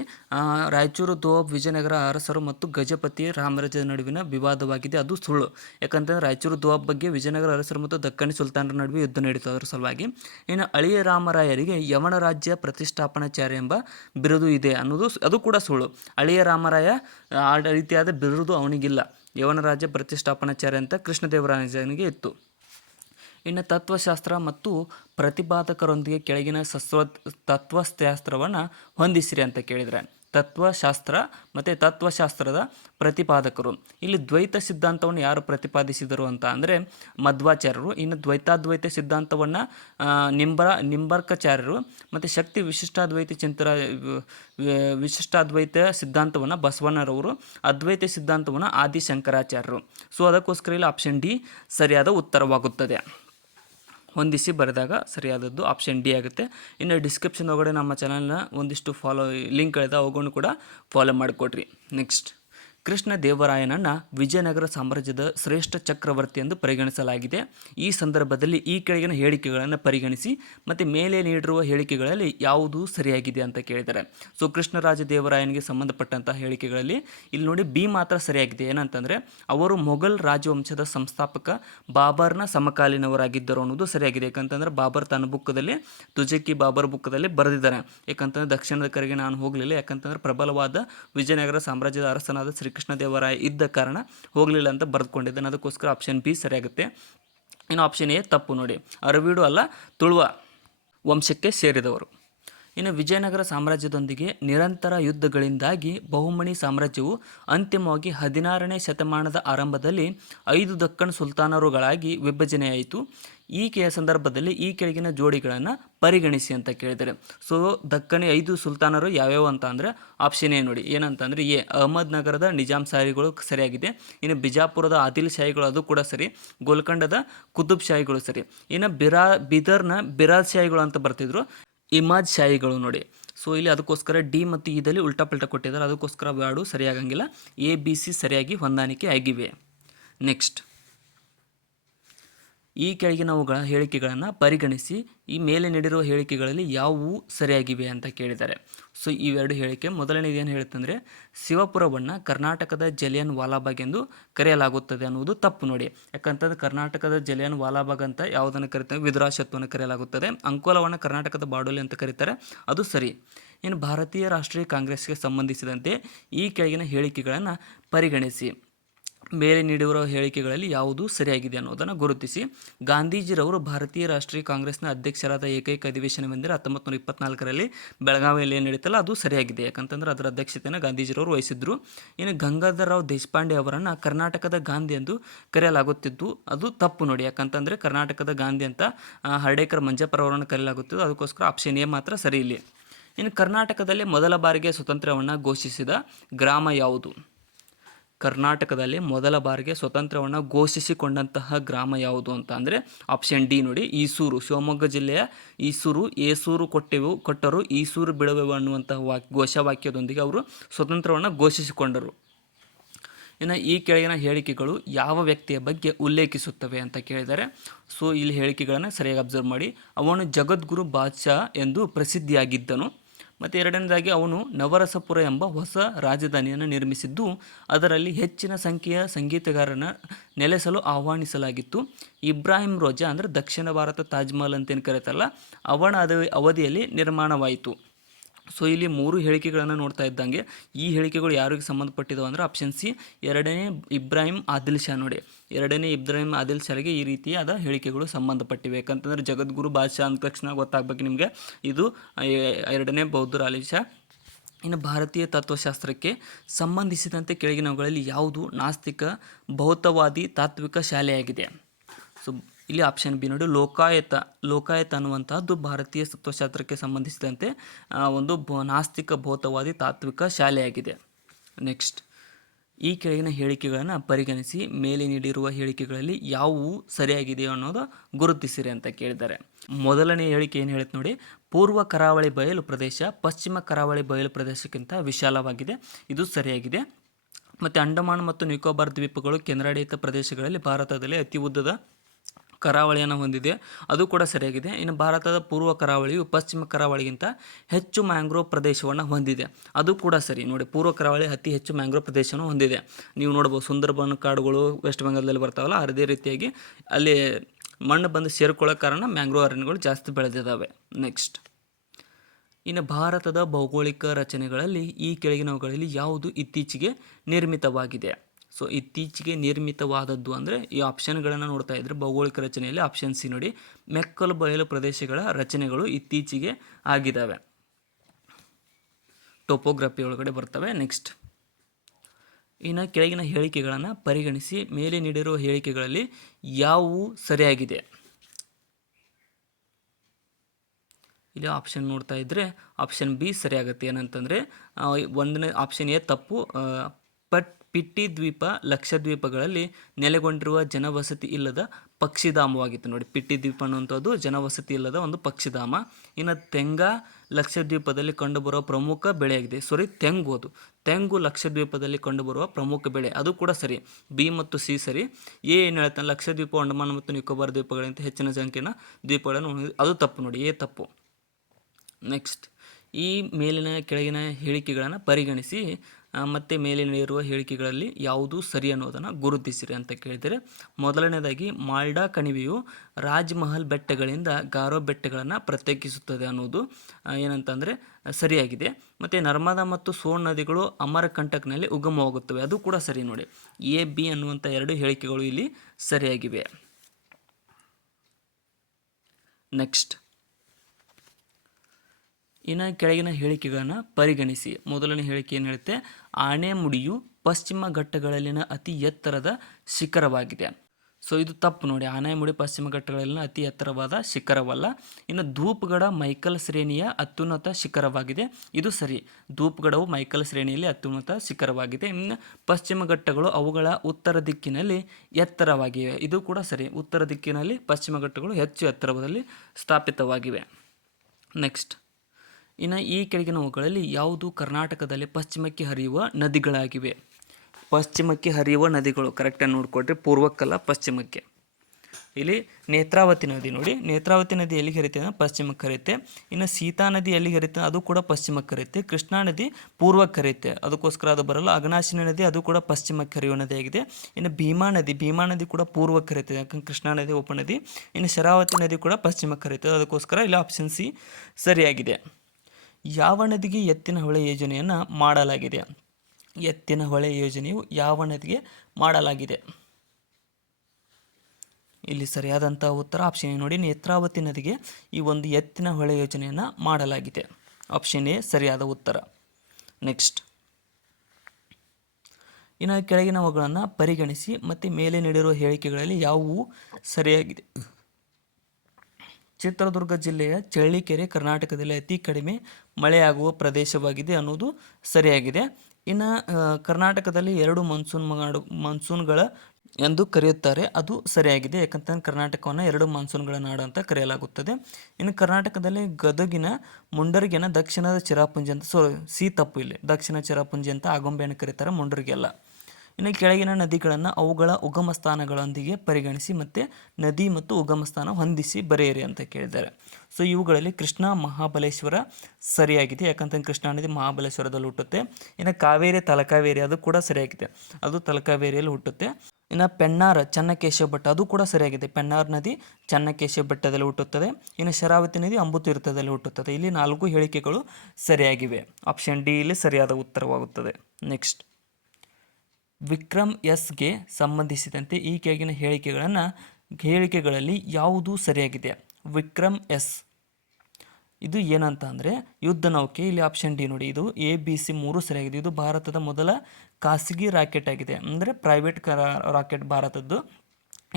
ರಾಯಚೂರು ದೋಬ್ ವಿಜಯನಗರ ಅರಸರು ಮತ್ತು ಗಜಪತಿ ರಾಮರಾಜ್ಯದ ನಡುವಿನ ವಿವಾದವಾಗಿದೆ, ಅದು ಸುಳ್ಳು. ಯಾಕಂತಂದರೆ ರಾಯಚೂರು ದೋಬ್ ಬಗ್ಗೆ ವಿಜಯನಗರ ಅರಸರು ಮತ್ತು ದಕ್ಕನಿ ಸುಲ್ತಾನರ ನಡುವೆ ಯುದ್ಧ ನಡೀತು, ಅದರ ಸಲುವಾಗಿ. ಇನ್ನು ಅಳಿಯ ರಾಮರಾಯರಿಗೆ ಯವನ ರಾಜ್ಯ ಪ್ರತಿಷ್ಠಾಪನಾಚಾರ್ಯ ಎಂಬ ಬಿರುದು ಇದೆ ಅನ್ನೋದು ಅದು ಕೂಡ ಸುಳ್ಳು. ಅಳಿಯ ರಾಮರಾಯ ಆ ರೀತಿಯಾದ ಬಿರುದು ಅವನಿಗಿಲ್ಲ. ಯವನ ರಾಜ್ಯ ಪ್ರತಿಷ್ಠಾಪನಾಚಾರ್ಯ ಅಂತ ಕೃಷ್ಣದೇವರಾಯನಿಗೆ ಇತ್ತು. ಇನ್ನು ತತ್ವಶಾಸ್ತ್ರ ಮತ್ತು ಪ್ರತಿಪಾದಕರೊಂದಿಗೆ ಕೆಳಗಿನ ತತ್ವಶಾಸ್ತ್ರವನ್ನು ಹೊಂದಿಸಿರಿ ಅಂತ ಕೇಳಿದರೆ, ತತ್ವಶಾಸ್ತ್ರ ಮತ್ತು ತತ್ವಶಾಸ್ತ್ರದ ಪ್ರತಿಪಾದಕರು. ಇಲ್ಲಿ ದ್ವೈತ ಸಿದ್ಧಾಂತವನ್ನು ಯಾರು ಪ್ರತಿಪಾದಿಸಿದರು ಅಂತ ಅಂದರೆ ಮಧ್ವಾಚಾರ್ಯರು. ಇನ್ನು ದ್ವೈತಾದ್ವೈತ ಸಿದ್ಧಾಂತವನ್ನು ನಿಂಬರ್ಕಾಚಾರ್ಯರು ಮತ್ತು ಶಕ್ತಿ ವಿಶಿಷ್ಟಾದ್ವೈತ ಸಿದ್ಧಾಂತವನ್ನು ಬಸವಣ್ಣರವರು, ಅದ್ವೈತ ಸಿದ್ಧಾಂತವನ್ನು ಆದಿಶಂಕರಾಚಾರ್ಯರು. ಸೊ ಅದಕ್ಕೋಸ್ಕರ ಇಲ್ಲಿ ಆಪ್ಷನ್ ಡಿ ಸರಿಯಾದ ಉತ್ತರವಾಗುತ್ತದೆ. ಹೊಂದಿಸಿ ಬರೆದಾಗ ಸರಿಯಾದದ್ದು ಆಪ್ಷನ್ ಡಿ ಆಗುತ್ತೆ. ಇನ್ನು ಡಿಸ್ಕ್ರಿಪ್ಷನ್ ಒಳಗಡೆ ನಮ್ಮ ಚಾನಲ್ನ ಒಂದಿಷ್ಟು ಲಿಂಕ್ಗಳಿದೆ, ಅವುಗಳನ್ನು ಕೂಡ ಫಾಲೋ ಮಾಡಿಕೊಡ್ರಿ. ನೆಕ್ಸ್ಟ್, ಕೃಷ್ಣ ದೇವರಾಯನನ್ನು ವಿಜಯನಗರ ಸಾಮ್ರಾಜ್ಯದ ಶ್ರೇಷ್ಠ ಚಕ್ರವರ್ತಿ ಎಂದು ಪರಿಗಣಿಸಲಾಗಿದೆ. ಈ ಸಂದರ್ಭದಲ್ಲಿ ಈ ಕೆಳಗಿನ ಹೇಳಿಕೆಗಳನ್ನು ಪರಿಗಣಿಸಿ ಮತ್ತು ಮೇಲೆ ನೀಡಿರುವ ಹೇಳಿಕೆಗಳಲ್ಲಿ ಯಾವುದು ಸರಿಯಾಗಿದೆ ಅಂತ ಕೇಳಿದ್ದಾರೆ. ಸೊ ಕೃಷ್ಣರಾಜ ದೇವರಾಯನಿಗೆ ಸಂಬಂಧಪಟ್ಟಂತಹ ಹೇಳಿಕೆಗಳಲ್ಲಿ ಇಲ್ಲಿ ನೋಡಿ ಬಿ ಮಾತ್ರ ಸರಿಯಾಗಿದೆ. ಏನಂತಂದರೆ ಅವರು ಮೊಘಲ್ ರಾಜವಂಶದ ಸಂಸ್ಥಾಪಕ ಬಾಬರ್ನ ಸಮಕಾಲೀನವರಾಗಿದ್ದರು ಅನ್ನೋದು ಸರಿಯಾಗಿದೆ. ಯಾಕಂತಂದರೆ ಬಾಬರ್ ತನ್ನ ಬುಕ್ಕದಲ್ಲಿ ತುಜಕಿ ಬಾಬರ್ ಬುಕ್ಕದಲ್ಲಿ ಬರೆದಿದ್ದಾರೆ. ಯಾಕಂತಂದರೆ ದಕ್ಷಿಣದ ಕಡೆಗೆ ನಾನು ಹೋಗಲಿಲ್ಲ, ಯಾಕಂತಂದರೆ ಪ್ರಬಲವಾದ ವಿಜಯನಗರ ಸಾಮ್ರಾಜ್ಯದ ಅರಸನಾದ ಕೃಷ್ಣದೇವರಾಯ ಇದ್ದ ಕಾರಣ ಹೋಗಲಿಲ್ಲ ಅಂತ ಬರೆದುಕೊಂಡಿದ್ದೇನೆ. ಅದಕ್ಕೋಸ್ಕರ ಆಪ್ಷನ್ ಬಿ ಸರಿಯಾಗುತ್ತೆ. ಇನ್ನು ಆಪ್ಷನ್ ಎ ತಪ್ಪು ನೋಡಿ, ಅರವೀಡು ಅಲ್ಲ, ತುಳುವ ವಂಶಕ್ಕೆ ಸೇರಿದವರು. ಇನ್ನು ವಿಜಯನಗರ ಸಾಮ್ರಾಜ್ಯದೊಂದಿಗೆ ನಿರಂತರ ಯುದ್ಧಗಳಿಂದಾಗಿ ಬಹುಮನಿ ಸಾಮ್ರಾಜ್ಯವು ಅಂತಿಮವಾಗಿ 16ನೇ ಶತಮಾನದ ಆರಂಭದಲ್ಲಿ 5 ದಕ್ಕನ್ ಸುಲ್ತಾನರುಗಳಾಗಿ ವಿಭಜನೆಯಾಯಿತು. ಈ ಸಂದರ್ಭದಲ್ಲಿ ಈ ಕೆಳಗಿನ ಜೋಡಿಗಳನ್ನು ಪರಿಗಣಿಸಿ ಅಂತ ಕೇಳಿದರೆ, ಸೊ ದಕ್ಕನಿ 5 ಸುಲ್ತಾನರು ಯಾವ್ಯಾವ ಅಂತ ಅಂದರೆ ಆಪ್ಷನ್ ಎ ನೋಡಿ, ಏನಂತಂದರೆ ಎ ಅಹಮದ್ ನಗರದ ನಿಜಾಂ ಶಾಹಿಗಳು ಸರಿಯಾಗಿದೆ. ಇನ್ನು ಬಿಜಾಪುರದ ಆದಿಲ್ ಶಾಹಿಗಳು ಅದು ಕೂಡ ಸರಿ. ಗೋಲ್ಕೊಂಡದ ಕುತುಬ್ ಶಾಹಿಗಳು ಸರಿ. ಇನ್ನು ಬಿದರ್ನ ಬಿರಾದ್ ಶಾಹಿಗಳು ಅಂತ ಬರ್ತಿದ್ರು, ಇಮಾದ್ ಶಾಹಿಗಳು ನೋಡಿ. ಸೊ ಇಲ್ಲಿ ಅದಕ್ಕೋಸ್ಕರ ಡಿ ಮತ್ತು ಇದಲ್ಲಿ ಉಲ್ಟಾ ಪಲ್ಟಾ ಕೊಟ್ಟಿದ್ದಾರೆ, ಅದಕ್ಕೋಸ್ಕರ ಬ್ಯಾಡು ಸರಿಯಾಗಂಗಿಲ್ಲ. ಎ ಬಿ ಸಿ ಸರಿಯಾಗಿ ಹೊಂದಾಣಿಕೆ ಆಗಿವೆ. ನೆಕ್ಸ್ಟ್, ಈ ಕೆಳಗಿನವುಗಳ ಹೇಳಿಕೆಗಳನ್ನು ಪರಿಗಣಿಸಿ ಈ ಮೇಲೆ ನೀಡಿರುವ ಹೇಳಿಕೆಗಳಲ್ಲಿ ಯಾವುವು ಸರಿಯಾಗಿವೆ ಅಂತ ಕೇಳಿದ್ದಾರೆ. ಸೊ ಇವೆರಡು ಹೇಳಿಕೆ, ಮೊದಲನೇದು ಏನು ಹೇಳುತ್ತಂದರೆ ಶಿವಪುರವನ್ನು ಕರ್ನಾಟಕದ ಜಲಿಯನ್ ವಾಲಾಬಾಗ್ ಎಂದು ಕರೆಯಲಾಗುತ್ತದೆ ಅನ್ನುವುದು ತಪ್ಪು ನೋಡಿ. ಯಾಕಂತಂದರೆ ಕರ್ನಾಟಕದ ಜಲಿಯನ್ ವಾಲಾಬಾಗ್ ಅಂತ ಯಾವುದನ್ನು ಕರೀತಾರೆ, ವಿದುರಾಶತ್ವವನ್ನು ಕರೆಯಲಾಗುತ್ತದೆ. ಅಂಕೋಲವನ್ನು ಕರ್ನಾಟಕದ ಬಾಡೋಲಿ ಅಂತ ಕರೀತಾರೆ, ಅದು ಸರಿ. ಇನ್ನು ಭಾರತೀಯ ರಾಷ್ಟ್ರೀಯ ಕಾಂಗ್ರೆಸ್ಗೆ ಸಂಬಂಧಿಸಿದಂತೆ ಈ ಕೆಳಗಿನ ಹೇಳಿಕೆಗಳನ್ನು ಪರಿಗಣಿಸಿ. ಮೇಲೆ ನೀಡಿರುವ ಹೇಳಿಕೆಗಳಲ್ಲಿ ಯಾವುದು ಸರಿಯಾಗಿದೆ ಅನ್ನೋದನ್ನು ಗುರುತಿಸಿ. ಗಾಂಧೀಜಿರವರು ಭಾರತೀಯ ರಾಷ್ಟ್ರೀಯ ಕಾಂಗ್ರೆಸ್ನ ಅಧ್ಯಕ್ಷರಾದ ಏಕೈಕ ಅಧಿವೇಶನವೆಂದರೆ 1924ರಲ್ಲಿ ಬೆಳಗಾವಿಯಲ್ಲಿ ಏನು ನಡೀತಲ್ಲ ಅದು ಸರಿಯಾಗಿದೆ. ಯಾಕಂತಂದ್ರೆ ಅದರ ಅಧ್ಯಕ್ಷತೆಯನ್ನು ಗಾಂಧೀಜಿರವರು ವಹಿಸಿದ್ರು. ಇನ್ನು ಗಂಗಾಧರ ರಾವ್ ದೇಶಪಾಂಡೆ ಅವರನ್ನು ಕರ್ನಾಟಕದ ಗಾಂಧಿ ಎಂದು ಕರೆಯಲಾಗುತ್ತಿದ್ದು ಅದು ತಪ್ಪು ನೋಡಿ. ಯಾಕಂತಂದರೆ ಕರ್ನಾಟಕದ ಗಾಂಧಿ ಅಂತ ಹರ್ಡೇಕರ್ ಮಂಜಪ್ಪರ್ ಅವರನ್ನು ಕರೆಯಲಾಗುತ್ತಿದ್ದು, ಅದಕ್ಕೋಸ್ಕರ ಆಪ್ಷನ್ ಎ ಮಾತ್ರ ಸರಿ ಇಲ್ಲಿ. ಇನ್ನು ಕರ್ನಾಟಕದಲ್ಲಿ ಮೊದಲ ಬಾರಿಗೆ ಸ್ವತಂತ್ರವನ್ನು ಘೋಷಿಸಿದ ಗ್ರಾಮ ಯಾವುದು? ಕರ್ನಾಟಕದಲ್ಲಿ ಮೊದಲ ಬಾರಿಗೆ ಸ್ವತಂತ್ರವನ್ನು ಘೋಷಿಸಿಕೊಂಡಂತಹ ಗ್ರಾಮ ಯಾವುದು ಅಂತ ಅಂದರೆ ಆಪ್ಷನ್ ಡಿ ನೋಡಿ, ಈಸೂರು. ಶಿವಮೊಗ್ಗ ಜಿಲ್ಲೆಯ ಈಸೂರು. ಏಸೂರು ಕೊಟ್ಟರು ಈಸೂರು ಬಿಡುವೆವು ಅನ್ನುವಂತಹ ಘೋಷವಾಕ್ಯದೊಂದಿಗೆ ಅವರು ಸ್ವತಂತ್ರವನ್ನು ಘೋಷಿಸಿಕೊಂಡರು. ಇನ್ನು ಈ ಕೆಳಗಿನ ಹೇಳಿಕೆಗಳು ಯಾವ ವ್ಯಕ್ತಿಯ ಬಗ್ಗೆ ಉಲ್ಲೇಖಿಸುತ್ತವೆ ಅಂತ ಕೇಳಿದರೆ, ಸೊ ಇಲ್ಲಿ ಹೇಳಿಕೆಗಳನ್ನು ಸರಿಯಾಗಿ ಅಬ್ಸರ್ವ್ ಮಾಡಿ. ಅವನು ಜಗದ್ಗುರು ಬಾದ್ಶಾ ಎಂದು ಪ್ರಸಿದ್ಧಿಯಾಗಿದ್ದನು. ಮತ್ತು ಎರಡನೇದಾಗಿ ಅವನು ನವರಸಪುರ ಎಂಬ ಹೊಸ ರಾಜಧಾನಿಯನ್ನು ನಿರ್ಮಿಸಿದ್ದು ಅದರಲ್ಲಿ ಹೆಚ್ಚಿನ ಸಂಖ್ಯೆಯ ಸಂಗೀತಗಾರನ ನೆಲೆಸಲು ಆಹ್ವಾನಿಸಲಾಗಿತ್ತು. ಇಬ್ರಾಹಿಂ ರೋಜಾ ಅಂದರೆ ದಕ್ಷಿಣ ಭಾರತ ತಾಜ್ ಮಹಲ್ ಅಂತೇನು ಕರೀತಲ್ಲ, ಅವನ ಅವಧಿಯಲ್ಲಿ ನಿರ್ಮಾಣವಾಯಿತು. ಸೊ ಇಲ್ಲಿ 3 ಹೇಳಿಕೆಗಳನ್ನು ನೋಡ್ತಾ ಇದ್ದಂಗೆ ಈ ಹೇಳಿಕೆಗಳು ಯಾರಿಗೆ ಸಂಬಂಧಪಟ್ಟಿದ್ದವು ಅಂದರೆ ಆಪ್ಷನ್ ಸಿ, ಎರಡನೇ ಇಬ್ರಾಹಿಂ ಆದಿಲ್ ಶಾ ನೋಡಿ. ಎರಡನೇ ಇಬ್ರಾಹಿಂ ಆದಿಲ್ ಶಾಗೆ ಈ ರೀತಿಯಾದ ಹೇಳಿಕೆಗಳು ಸಂಬಂಧಪಟ್ಟಿವೆ. ಯಾಕಂತಂದರೆ ಜಗದ್ಗುರು ಬಾದ್ಶಾ ಅಂದ ತಕ್ಷಣ ಗೊತ್ತಾಗಬೇಕು ನಿಮಗೆ, ಇದು ಎರಡನೇ ಬೌದ್ಧರ ಆಲಿ ಶಾ. ಇನ್ನು ಭಾರತೀಯ ತತ್ವಶಾಸ್ತ್ರಕ್ಕೆ ಸಂಬಂಧಿಸಿದಂತೆ ಕೆಳಗಿನವುಗಳಲ್ಲಿ ಯಾವುದು ನಾಸ್ತಿಕ ಭೌತವಾದಿ ತಾತ್ವಿಕ ಶಾಲೆಯಾಗಿದೆ? ಸೊ ಇಲ್ಲಿ ಆಪ್ಷನ್ ಬಿ ನೋಡಿ, ಲೋಕಾಯತ ಅನ್ನುವಂತಹದ್ದು ಭಾರತೀಯ ತತ್ವಶಾಸ್ತ್ರಕ್ಕೆ ಸಂಬಂಧಿಸಿದಂತೆ ಒಂದು ನಾಸ್ತಿಕ ಭೌತವಾದಿ ತಾತ್ವಿಕ ಶಾಲೆಯಾಗಿದೆ. ನೆಕ್ಸ್ಟ್, ಈ ಕೆಳಗಿನ ಹೇಳಿಕೆಗಳನ್ನು ಪರಿಗಣಿಸಿ ಮೇಲೆ ನೀಡಿರುವ ಹೇಳಿಕೆಗಳಲ್ಲಿ ಯಾವುವು ಸರಿಯಾಗಿದೆಯೋ ಅನ್ನೋದು ಗುರುತಿಸಿರಿ ಅಂತ ಕೇಳಿದ್ದಾರೆ. ಮೊದಲನೇ ಹೇಳಿಕೆ ಏನು ಹೇಳುತ್ತೆ ನೋಡಿ, ಪೂರ್ವ ಕರಾವಳಿ ಬಯಲು ಪ್ರದೇಶ ಪಶ್ಚಿಮ ಕರಾವಳಿ ಬಯಲು ಪ್ರದೇಶಕ್ಕಿಂತ ವಿಶಾಲವಾಗಿದೆ. ಇದು ಸರಿಯಾಗಿದೆ. ಮತ್ತು ಅಂಡಮಾನ್ ಮತ್ತು ನಿಕೋಬಾರ್ ದ್ವೀಪಗಳು ಕೇಂದ್ರಾಡಳಿತ ಪ್ರದೇಶಗಳಲ್ಲಿ ಭಾರತದಲ್ಲಿ ಅತಿ ಉದ್ದದ ಕರಾವಳಿಯನ್ನು ಹೊಂದಿದೆ. ಅದು ಕೂಡ ಸರಿಯಾಗಿದೆ. ಇನ್ನು ಭಾರತದ ಪೂರ್ವ ಕರಾವಳಿಯು ಪಶ್ಚಿಮ ಕರಾವಳಿಗಿಂತ ಹೆಚ್ಚು ಮ್ಯಾಂಗ್ರೋವ್ ಪ್ರದೇಶವನ್ನು ಹೊಂದಿದೆ. ಅದು ಕೂಡ ಸರಿ ನೋಡಿ. ಪೂರ್ವ ಕರಾವಳಿ ಅತಿ ಹೆಚ್ಚು ಮ್ಯಾಂಗ್ರೋವ್ ಪ್ರದೇಶವನ್ನು ಹೊಂದಿದೆ. ನೀವು ನೋಡ್ಬೋದು ಸುಂದರ್ಬನ್ ಕಾಡುಗಳು ವೆಸ್ಟ್ ಬೆಂಗಾಲದಲ್ಲಿ ಬರ್ತಾವಲ್ಲ, ಅದೇ ರೀತಿಯಾಗಿ ಅಲ್ಲಿ ಮಣ್ಣು ಬಂದು ಸೇರ್ಕೊಳ್ಳೋ ಕಾರಣ ಮ್ಯಾಂಗ್ರೋವ್ ಅರಣ್ಯಗಳು ಜಾಸ್ತಿ ಬೆಳೆದಿದ್ದಾವೆ. ನೆಕ್ಸ್ಟ್, ಇನ್ನು ಭಾರತದ ಭೌಗೋಳಿಕ ರಚನೆಗಳಲ್ಲಿ ಈ ಕೆಳಗಿನವುಗಳಲ್ಲಿ ಯಾವುದು ಇತ್ತೀಚೆಗೆ ನಿರ್ಮಿತವಾಗಿದೆ? ಸೊ ಇತ್ತೀಚೆಗೆ ನಿರ್ಮಿತವಾದದ್ದು ಅಂದರೆ ಈ ಆಪ್ಷನ್ಗಳನ್ನು ನೋಡ್ತಾ ಇದ್ದರೆ ಭೌಗೋಳಿಕ ರಚನೆಯಲ್ಲಿ ಆಪ್ಷನ್ ಸಿ ನೋಡಿ, ಮೆಕ್ಕಲು ಬಯಲು ಪ್ರದೇಶಗಳ ರಚನೆಗಳು ಇತ್ತೀಚೆಗೆ ಆಗಿದ್ದಾವೆ. ಟೋಪೋಗ್ರಫಿ ಒಳಗಡೆ ಬರ್ತವೆ. ನೆಕ್ಸ್ಟ್, ಇನ್ನು ಕೆಳಗಿನ ಹೇಳಿಕೆಗಳನ್ನು ಪರಿಗಣಿಸಿ ಮೇಲೆ ನೀಡಿರುವ ಹೇಳಿಕೆಗಳಲ್ಲಿ ಯಾವುವು ಸರಿಯಾಗಿದೆ? ಇಲ್ಲಿ ಆಪ್ಷನ್ ನೋಡ್ತಾ ಇದ್ದರೆ ಆಪ್ಷನ್ ಬಿ ಸರಿಯಾಗುತ್ತೆ. ಏನಂತಂದರೆ ಒಂದನೇ ಆಪ್ಷನ್ ಎ ತಪ್ಪು. ಪಿಟ್ಟಿ ದ್ವೀಪ ಲಕ್ಷದ್ವೀಪಗಳಲ್ಲಿ ನೆಲೆಗೊಂಡಿರುವ ಜನವಸತಿ ಇಲ್ಲದ ಪಕ್ಷಿಧಾಮವಾಗಿತ್ತು ನೋಡಿ. ಪಿಟ್ಟಿ ದ್ವೀಪ ಅನ್ನುವಂಥದ್ದು ಜನವಸತಿ ಇಲ್ಲದ ಒಂದು ಪಕ್ಷಿಧಾಮ. ಇನ್ನು ತೆಂಗಾ ಲಕ್ಷದ್ವೀಪದಲ್ಲಿ ಕಂಡುಬರುವ ಪ್ರಮುಖ ಬೆಳೆಯಾಗಿದೆ. ತೆಂಗು ಲಕ್ಷದ್ವೀಪದಲ್ಲಿ ಕಂಡುಬರುವ ಪ್ರಮುಖ ಬೆಳೆ. ಅದು ಕೂಡ ಸರಿ. ಬಿ ಮತ್ತು ಸಿ ಸರಿ. ಎ ಏನು ಹೇಳ್ತಾನೆ, ಲಕ್ಷದ್ವೀಪ ಅಂಡಮಾನ್ ಮತ್ತು ನಿಕೋಬಾರ್ ದ್ವೀಪಗಳಿಗಿಂತ ಹೆಚ್ಚಿನ ಸಂಖ್ಯೆಯ ದ್ವೀಪಗಳನ್ನು ಹೊಂದಿದೆ. ಅದು ತಪ್ಪು ನೋಡಿ, ಎ ತಪ್ಪು. ನೆಕ್ಸ್ಟ್, ಈ ಮೇಲಿನ ಕೆಳಗಿನ ಹೇಳಿಕೆಗಳನ್ನು ಪರಿಗಣಿಸಿ ಮತ್ತು ಮೇಲಿರುವ ಹೇಳಿಕೆಗಳಲ್ಲಿ ಯಾವುದು ಸರಿ ಅನ್ನೋದನ್ನು ಗುರುತಿಸಿರಿ ಅಂತ ಕೇಳಿದರೆ, ಮೊದಲನೇದಾಗಿ ಮಾಲ್ಡಾ ಕಣಿವೆಯು ರಾಜ್ಮಹಲ್ ಬೆಟ್ಟಗಳಿಂದ ಗಾರೋ ಬೆಟ್ಟಗಳನ್ನು ಪ್ರತ್ಯೇಕಿಸುತ್ತದೆ ಅನ್ನೋದು ಏನಂತಂದರೆ ಸರಿಯಾಗಿದೆ. ಮತ್ತು ನರ್ಮದಾ ಮತ್ತು ಸೋನ್ ನದಿಗಳು ಅಮರಕಂಟಕ್ನಲ್ಲಿ ಉಗಮವಾಗುತ್ತವೆ. ಅದು ಕೂಡ ಸರಿ ನೋಡಿ. ಎ ಬಿ ಅನ್ನುವಂಥ 2 ಹೇಳಿಕೆಗಳು ಇಲ್ಲಿ ಸರಿಯಾಗಿವೆ. ನೆಕ್ಸ್ಟ್, ಇನ್ನು ಕೆಳಗಿನ ಹೇಳಿಕೆಗಳನ್ನು ಪರಿಗಣಿಸಿ. ಮೊದಲನೇ ಹೇಳಿಕೆ ಏನು ಹೇಳುತ್ತೆ, ಆನೆಮುಡಿಯು ಪಶ್ಚಿಮ ಘಟ್ಟಗಳಲ್ಲಿನ ಅತಿ ಎತ್ತರದ ಶಿಖರವಾಗಿದೆ. ಸೊ ಇದು ತಪ್ಪು ನೋಡಿ. ಆನೆಮುಡಿ ಪಶ್ಚಿಮ ಘಟ್ಟಗಳಲ್ಲಿನ ಅತಿ ಎತ್ತರವಾದ ಶಿಖರವಲ್ಲ. ಇನ್ನು ಧೂಪ್ಗಢ ಮೈಕಲ್ ಶ್ರೇಣಿಯ ಅತ್ಯುನ್ನತ ಶಿಖರವಾಗಿದೆ. ಇದು ಸರಿ. ಧೂಪ್ಗಢವು ಮೈಕಲ್ ಶ್ರೇಣಿಯಲ್ಲಿ ಅತ್ಯುನ್ನತ ಶಿಖರವಾಗಿದೆ. ಇನ್ನು ಪಶ್ಚಿಮ ಘಟ್ಟಗಳು ಅವುಗಳ ಉತ್ತರ ದಿಕ್ಕಿನಲ್ಲಿ ಎತ್ತರವಾಗಿವೆ. ಇದು ಕೂಡ ಸರಿ. ಉತ್ತರ ದಿಕ್ಕಿನಲ್ಲಿ ಪಶ್ಚಿಮ ಘಟ್ಟಗಳು ಹೆಚ್ಚು ಎತ್ತರದಲ್ಲಿ ಸ್ಥಾಪಿತವಾಗಿವೆ. ನೆಕ್ಸ್ಟ್, ಇನ್ನು ಈ ಕೆಳಗಿನವುಗಳಲ್ಲಿ ಯಾವುದು ಕರ್ನಾಟಕದಲ್ಲಿ ಪಶ್ಚಿಮಕ್ಕೆ ಹರಿಯುವ ನದಿಗಳಾಗಿವೆ? ಪಶ್ಚಿಮಕ್ಕೆ ಹರಿಯುವ ನದಿಗಳು ಕರೆಕ್ಟಾಗಿ ನೋಡಿಕೊಡ್ರಿ, ಪೂರ್ವಕ್ಕಲ್ಲ ಪಶ್ಚಿಮಕ್ಕೆ. ಇಲ್ಲಿ ನೇತ್ರಾವತಿ ನದಿ ನೋಡಿ. ನೇತ್ರಾವತಿ ನದಿ ಎಲ್ಲಿಗೆ ಹರಿಯುತ್ತೆ? ಪಶ್ಚಿಮಕ್ಕೆ ಹರಿಯುತ್ತೆ. ಇನ್ನು ಸೀತಾ ನದಿ ಎಲ್ಲಿಗೆ ಹರಿಯುತ್ತೆ? ಅದು ಕೂಡ ಪಶ್ಚಿಮಕ್ಕೆ ಹರಿಯುತ್ತೆ. ಕೃಷ್ಣಾ ನದಿ ಪೂರ್ವಕ್ಕೆ ಹರಿಯುತ್ತೆ, ಅದಕ್ಕೋಸ್ಕರ ಅದು ಬರಲ್ಲ. ಅಘನಾಶಿನಿ ನದಿ ಅದು ಕೂಡ ಪಶ್ಚಿಮಕ್ಕೆ ಹರಿಯುವ ನದಿಯಾಗಿದೆ. ಇನ್ನು ಭೀಮಾ ನದಿ ಕೂಡ ಪೂರ್ವಕ್ಕೆ ಹರಿಯುತ್ತೆ, ಯಾಕಂದ್ರೆ ಕೃಷ್ಣಾ ನದಿ ಉಪನದಿ. ಇನ್ನು ಶರಾವತಿ ನದಿ ಕೂಡ ಪಶ್ಚಿಮಕ್ಕೆ ಹರಿಯುತ್ತೆ, ಅದಕ್ಕೋಸ್ಕರ ಇಲ್ಲಿ ಆಪ್ಷನ್ ಸಿ ಸರಿಯಾಗಿದೆ. ಯಾವ ನದಿಗೆ ಎತ್ತಿನ ಹೊಳೆ ಯೋಜನೆಯನ್ನು ಮಾಡಲಾಗಿದೆ? ಎತ್ತಿನ ಹೊಳೆ ಯೋಜನೆಯು ಯಾವ ನದಿಗೆ ಮಾಡಲಾಗಿದೆ? ಇಲ್ಲಿ ಸರಿಯಾದಂಥ ಉತ್ತರ ಆಪ್ಷನ್ ಎ ನೋಡಿ, ನೇತ್ರಾವತಿ ನದಿಗೆ ಈ ಒಂದು ಎತ್ತಿನ ಹೊಳೆ ಯೋಜನೆಯನ್ನು ಮಾಡಲಾಗಿದೆ. ಆಪ್ಷನ್ ಎ ಸರಿಯಾದ ಉತ್ತರ. ನೆಕ್ಸ್ಟ್, ಇನ್ನು ಕೆಳಗಿನವುಗಳನ್ನು ಪರಿಗಣಿಸಿ ಮತ್ತು ಮೇಲೆ ನೀಡಿರುವ ಹೇಳಿಕೆಗಳಲ್ಲಿ ಯಾವುವು ಸರಿಯಾಗಿದೆ? ಚಿತ್ರದುರ್ಗ ಜಿಲ್ಲೆಯ ಚಳ್ಳಕೆರೆ ಕರ್ನಾಟಕದಲ್ಲಿ ಅತಿ ಕಡಿಮೆ ಮಳೆಯಾಗುವ ಪ್ರದೇಶವಾಗಿದೆ ಅನ್ನೋದು ಸರಿಯಾಗಿದೆ. ಇನ್ನು ಕರ್ನಾಟಕದಲ್ಲಿ 2 ಮಾನ್ಸೂನ್ಗಳ ಎಂದು ಕರೆಯುತ್ತಾರೆ, ಅದು ಸರಿಯಾಗಿದೆ. ಯಾಕಂತಂದ್ರೆ ಕರ್ನಾಟಕವನ್ನು 2 ಮಾನ್ಸೂನ್ಗಳ ನಾಡು ಅಂತ ಕರೆಯಲಾಗುತ್ತದೆ. ಇನ್ನು ಕರ್ನಾಟಕದಲ್ಲಿ ಗದಗಿನ ಮುಂಡರಗಿನ ದಕ್ಷಿಣದ ಚಿರಾಪುಂಜಿ ಅಂತ ಸಿ ತಪ್ಪು, ಇಲ್ಲಿ ದಕ್ಷಿಣ ಚಿರಾಪುಂಜಿ ಅಂತ ಆಗುಂಬೆಯನ್ನು ಕರೀತಾರೆ, ಮುಂಡರಗಿ ಅಲ್ಲ. ಇನ್ನು ಕೆಳಗಿನ ನದಿಗಳನ್ನು ಅವುಗಳ ಉಗಮ ಸ್ಥಾನಗಳೊಂದಿಗೆ ಪರಿಗಣಿಸಿ ಮತ್ತು ನದಿ ಮತ್ತು ಉಗಮ ಸ್ಥಾನ ಹೊಂದಿಸಿ ಬರೆಯಿರಿ ಅಂತ ಕೇಳಿದ್ದಾರೆ. ಸೊ ಇವುಗಳಲ್ಲಿ ಕೃಷ್ಣಾ ಮಹಾಬಲೇಶ್ವರ ಸರಿಯಾಗಿದೆ, ಯಾಕಂತಂದ್ರೆ ಕೃಷ್ಣಾ ನದಿ ಮಹಾಬಲೇಶ್ವರದಲ್ಲಿ ಹುಟ್ಟುತ್ತೆ. ಇನ್ನು ಕಾವೇರಿ ತಲಕಾವೇರಿ ಅದು ಕೂಡ ಸರಿಯಾಗಿದೆ, ಅದು ತಲಕಾವೇರಿಯಲ್ಲಿ ಹುಟ್ಟುತ್ತೆ. ಇನ್ನು ಪೆಣ್ಣಾರ್ ಚನ್ನಕೇಶವ ಬೆಟ್ಟ ಅದು ಕೂಡ ಸರಿಯಾಗಿದೆ, ಪೆಣ್ಣಾರ್ ನದಿ ಚನ್ನಕೇಶವ ಬೆಟ್ಟದಲ್ಲಿ ಹುಟ್ಟುತ್ತದೆ. ಇನ್ನು ಶರಾವತಿ ನದಿ ಅಂಬುತೀರ್ಥದಲ್ಲಿ ಹುಟ್ಟುತ್ತದೆ. ಇಲ್ಲಿ 4 ಹೇಳಿಕೆಗಳು ಸರಿಯಾಗಿವೆ. ಆಪ್ಷನ್ ಡಿ ಇಲ್ಲಿ ಸರಿಯಾದ ಉತ್ತರವಾಗುತ್ತದೆ. ನೆಕ್ಸ್ಟ್, ವಿಕ್ರಮ್ ಎಸ್ಗೆ ಸಂಬಂಧಿಸಿದಂತೆ ಈ ಕೆಳಗಿನ ಹೇಳಿಕೆಗಳಲ್ಲಿ ಯಾವುದು ಸರಿಯಾಗಿದೆ? ವಿಕ್ರಮ್ ಎಸ್ ಇದು ಏನಂತ ಅಂದರೆ ಯುದ್ಧ ನೌಕೆ. ಇಲ್ಲಿ ಆಪ್ಷನ್ ಡಿ ನೋಡಿ, ಇದು ಎ ಬಿ ಸಿ 3 ಸರಿಯಾಗಿದೆ. ಇದು ಭಾರತದ ಮೊದಲ ಖಾಸಗಿ ರಾಕೆಟ್ ಆಗಿದೆ, ಅಂದರೆ ಪ್ರೈವೇಟ್ ರಾಕೆಟ್ ಭಾರತದ್ದು.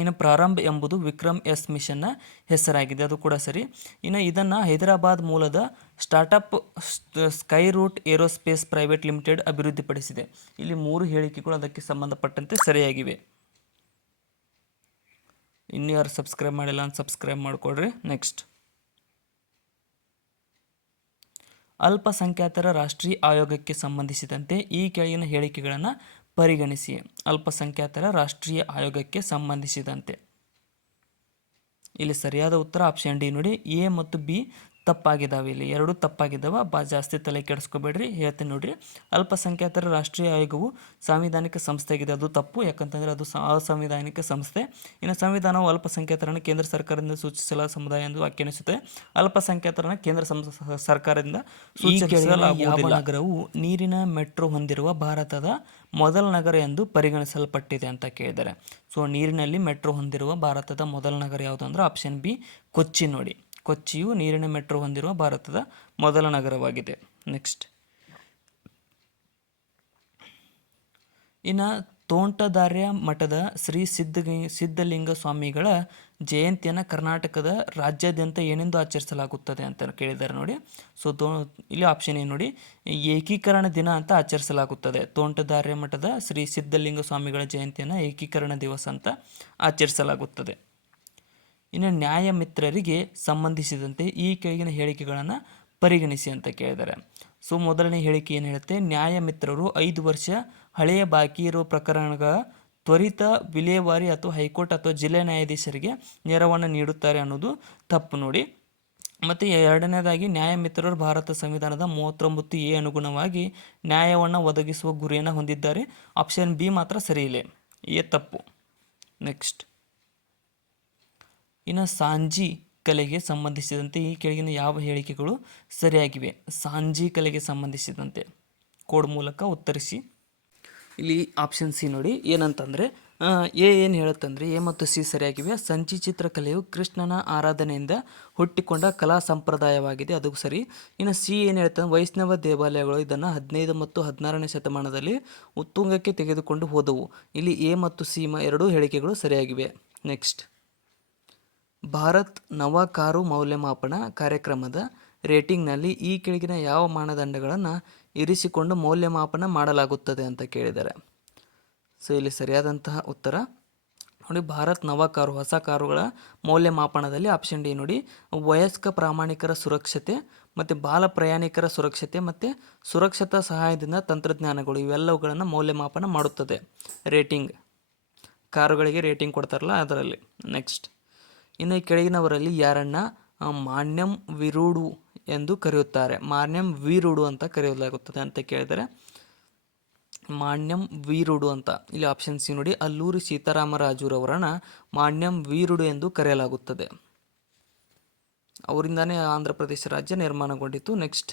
ಇನ್ನು ಪ್ರಾರಂಭ ಎಂಬುದು ವಿಕ್ರಮ್ ಎಸ್ ಮಿಷನ್ನ ಹೆಸರಾಗಿದೆ, ಅದು ಕೂಡ ಸರಿ. ಇನ್ನು ಇದನ್ನು ಹೈದರಾಬಾದ್ ಮೂಲದ ಸ್ಟಾರ್ಟಪ್ ಸ್ಕೈ ರೂಟ್ ಏರೋಸ್ಪೇಸ್ ಪ್ರೈವೇಟ್ ಲಿಮಿಟೆಡ್ ಅಭಿವೃದ್ಧಿಪಡಿಸಿದೆ. ಇಲ್ಲಿ 3 ಹೇಳಿಕೆಗಳು ಅದಕ್ಕೆ ಸಂಬಂಧಪಟ್ಟಂತೆ ಸರಿಯಾಗಿವೆ. ಇನ್ನು ಯಾರು ಸಬ್ಸ್ಕ್ರೈಬ್ ಮಾಡಿಲ್ಲ ಅಂತ ಸಬ್ಸ್ಕ್ರೈಬ್ ಮಾಡಿಕೊಡ್ರಿ. ನೆಕ್ಸ್ಟ್, ಅಲ್ಪಸಂಖ್ಯಾತರ ರಾಷ್ಟ್ರೀಯ ಆಯೋಗಕ್ಕೆ ಸಂಬಂಧಿಸಿದಂತೆ ಈ ಕೆಳಗಿನ ಹೇಳಿಕೆಗಳನ್ನು ಪರಿಗಣಿಸಿ. ಅಲ್ಪಸಂಖ್ಯಾತರ ರಾಷ್ಟ್ರೀಯ ಆಯೋಗಕ್ಕೆ ಸಂಬಂಧಿಸಿದಂತೆ ಇಲ್ಲಿ ಸರಿಯಾದ ಉತ್ತರ ಆಪ್ಷನ್ ಡಿ ನೋಡಿ, ಎ ಮತ್ತು ಬಿ ತಪ್ಪಾಗಿದ್ದಾವೆ. ಇಲ್ಲಿ 2 ತಪ್ಪಾಗಿದ್ದಾವೆ, ಜಾಸ್ತಿ ತಲೆ ಕೆಡಿಸ್ಕೋಬೇಡ್ರಿ, ಹೇಳ್ತೀನಿ ನೋಡ್ರಿ. ಅಲ್ಪಸಂಖ್ಯಾತರ ರಾಷ್ಟ್ರೀಯ ಆಯೋಗವು ಸಾಂವಿಧಾನಿಕ ಸಂಸ್ಥೆ ಆಗಿದೆ, ಅದು ತಪ್ಪು. ಯಾಕಂತಂದರೆ ಅದು ಅಸಂವಿಧಾನಿಕ ಸಂಸ್ಥೆ. ಇನ್ನು ಸಂವಿಧಾನವು ಅಲ್ಪಸಂಖ್ಯಾತರನ್ನು ಕೇಂದ್ರ ಸರ್ಕಾರದಿಂದ ಸೂಚಿಸಲಾದ ಸಮುದಾಯ ಎಂದು ವ್ಯಾಖ್ಯಾನಿಸುತ್ತೆ. ಅಲ್ಪಸಂಖ್ಯಾತರನ್ನು ಕೇಂದ್ರ ಸರ್ಕಾರದಿಂದ ಯಾವ ನಗರವು ನೀರಿನ ಮೆಟ್ರೋ ಹೊಂದಿರುವ ಭಾರತದ ಮೊದಲ ನಗರ ಎಂದು ಪರಿಗಣಿಸಲ್ಪಟ್ಟಿದೆ ಅಂತ ಕೇಳಿದ್ದಾರೆ. ಸೊ ನೀರಿನಲ್ಲಿ ಮೆಟ್ರೋ ಹೊಂದಿರುವ ಭಾರತದ ಮೊದಲ ನಗರ ಯಾವುದು ಅಂದರೆ ಆಪ್ಷನ್ ಬಿ ಕೊಚ್ಚಿ ನೋಡಿ. ಕೊಚ್ಚಿಯು ನೀರಿನ ಮೆಟ್ರೋ ಹೊಂದಿರುವ ಭಾರತದ ಮೊದಲ ನಗರವಾಗಿದೆ. ನೆಕ್ಸ್ಟ್, ಇನ್ನು ತೋಂಟದಾರ್ಯ ಮಠದ ಶ್ರೀ ಸಿದ್ಧಲಿಂಗ ಸ್ವಾಮಿಗಳ ಜಯಂತಿಯನ್ನು ಕರ್ನಾಟಕದ ರಾಜ್ಯಾದ್ಯಂತ ಏನೆಂದು ಆಚರಿಸಲಾಗುತ್ತದೆ ಅಂತ ಕೇಳಿದ್ದಾರೆ ನೋಡಿ. ಸೊ ಇಲ್ಲಿ ಆಪ್ಷನ್ ಏನು ನೋಡಿ, ಏಕೀಕರಣ ದಿನ ಅಂತ ಆಚರಿಸಲಾಗುತ್ತದೆ. ತೋಂಟದಾರ್ಯ ಮಠದ ಶ್ರೀ ಸಿದ್ಧಲಿಂಗ ಸ್ವಾಮಿಗಳ ಜಯಂತಿಯನ್ನು ಏಕೀಕರಣ ದಿವಸ ಅಂತ ಆಚರಿಸಲಾಗುತ್ತದೆ. ಇನ್ನು ನ್ಯಾಯಮಿತ್ರರಿಗೆ ಸಂಬಂಧಿಸಿದಂತೆ ಈ ಕೆಳಗಿನ ಹೇಳಿಕೆಗಳನ್ನು ಪರಿಗಣಿಸಿ ಅಂತ ಕೇಳಿದ್ದಾರೆ. ಸೊ ಮೊದಲನೇ ಹೇಳಿಕೆ ಏನು ಹೇಳುತ್ತೆ, ನ್ಯಾಯಮಿತ್ರರು 5 ವರ್ಷ ಹಳೆಯ ಬಾಕಿ ಇರುವ ಪ್ರಕರಣಗಳ ತ್ವರಿತ ವಿಲೇವಾರಿ ಅಥವಾ ಹೈಕೋರ್ಟ್ ಅಥವಾ ಜಿಲ್ಲಾ ನ್ಯಾಯಾಧೀಶರಿಗೆ ನೆರವನ್ನು ನೀಡುತ್ತಾರೆ ಅನ್ನೋದು ತಪ್ಪು ನೋಡಿ. ಮತ್ತು ಎರಡನೇದಾಗಿ ನ್ಯಾಯಮಿತ್ರರು ಭಾರತ ಸಂವಿಧಾನದ 39A ಅನುಗುಣವಾಗಿ ನ್ಯಾಯವನ್ನು ಒದಗಿಸುವ ಗುರಿಯನ್ನು ಹೊಂದಿದ್ದಾರೆ. ಆಪ್ಷನ್ ಬಿ ಮಾತ್ರ ಸರಿ ಇಲ್ಲ, ಎ ತಪ್ಪು. ನೆಕ್ಸ್ಟ್, ಇನ್ನು ಸಾಂಜಿ ಕಲೆಗೆ ಸಂಬಂಧಿಸಿದಂತೆ ಈ ಕೆಳಗಿನ ಯಾವ ಹೇಳಿಕೆಗಳು ಸರಿಯಾಗಿವೆ? ಸಾಂಜಿ ಕಲೆಗೆ ಸಂಬಂಧಿಸಿದಂತೆ ಕೋಡ್ ಮೂಲಕ ಉತ್ತರಿಸಿ. ಇಲ್ಲಿ ಆಪ್ಷನ್ ಸಿ ನೋಡಿ, ಏನಂತಂದರೆ ಏನು ಹೇಳುತ್ತಂದರೆ ಎ ಮತ್ತು ಸಿ ಸರಿಯಾಗಿವೆ. ಸಂಚಿ ಚಿತ್ರಕಲೆಯು ಕೃಷ್ಣನ ಆರಾಧನೆಯಿಂದ ಹುಟ್ಟಿಕೊಂಡ ಕಲಾ ಸಂಪ್ರದಾಯವಾಗಿದೆ, ಅದು ಸರಿ. ಇನ್ನು ಸಿ ಏನು ಹೇಳ್ತಂದ್ರೆ ವೈಷ್ಣವ ದೇವಾಲಯಗಳು ಇದನ್ನು 15 ಮತ್ತು 16ನೇ ಶತಮಾನದಲ್ಲಿ ಉತ್ತುಂಗಕ್ಕೆ ತೆಗೆದುಕೊಂಡು ಹೋದವು. ಇಲ್ಲಿ ಎ ಮತ್ತು ಸಿ 2 ಹೇಳಿಕೆಗಳು ಸರಿಯಾಗಿವೆ. ನೆಕ್ಸ್ಟ್, ಭಾರತ್ ನವ ಕಾರು ಮೌಲ್ಯಮಾಪನ ಕಾರ್ಯಕ್ರಮದ ರೇಟಿಂಗ್ನಲ್ಲಿ ಈ ಕೆಳಗಿನ ಯಾವ ಮಾನದಂಡಗಳನ್ನು ಇರಿಸಿಕೊಂಡು ಮೌಲ್ಯಮಾಪನ ಮಾಡಲಾಗುತ್ತದೆ ಅಂತ ಕೇಳಿದ್ದಾರೆ. ಸೊ ಇಲ್ಲಿ ಸರಿಯಾದಂತಹ ಉತ್ತರ ನೋಡಿ, ಭಾರತ್ ನವ ಕಾರು ಹೊಸ ಕಾರುಗಳ ಮೌಲ್ಯಮಾಪನದಲ್ಲಿ ಆಪ್ಷನ್ ಡಿ ನೋಡಿ, ವಯಸ್ಕ ಪ್ರಾಮಾಣಿಕರ ಸುರಕ್ಷತೆ ಮತ್ತು ಬಾಲ ಪ್ರಯಾಣಿಕರ ಸುರಕ್ಷತೆ ಮತ್ತು ಸುರಕ್ಷತಾ ಸಹಾಯದಿಂದ ತಂತ್ರಜ್ಞಾನಗಳು ಇವೆಲ್ಲವುಗಳನ್ನು ಮೌಲ್ಯಮಾಪನ ಮಾಡುತ್ತದೆ. ರೇಟಿಂಗ್ ಕಾರುಗಳಿಗೆ ರೇಟಿಂಗ್ ಕೊಡ್ತಾರಲ್ಲ ಅದರಲ್ಲಿ. ನೆಕ್ಸ್ಟ್, ಇನ್ನು ಕೆಳಗಿನವರಲ್ಲಿ ಯಾರನ್ನ ಮಾನ್ಯಂ ವಿರುಡು ಎಂದು ಕರೆಯುತ್ತಾರೆ? ಮಾನ್ಯಂ ವೀರುಡು ಅಂತ ಕರೆಯಲಾಗುತ್ತದೆ ಅಂತ ಕೇಳಿದರೆ ಮಾನ್ಯಂ ವೀರುಡು ಅಂತ. ಇಲ್ಲಿ ಆಪ್ಷನ್ ಸಿ ನೋಡಿ, ಅಲ್ಲೂರಿ ಸೀತಾರಾಮರಾಜುರವರನ್ನ ಮಾನ್ಯಂ ವೀರುಡು ಎಂದು ಕರೆಯಲಾಗುತ್ತದೆ. ಅವರಿಂದಾನೇ ಆಂಧ್ರ ಪ್ರದೇಶ ರಾಜ್ಯ ನಿರ್ಮಾಣಗೊಂಡಿತು. ನೆಕ್ಸ್ಟ್,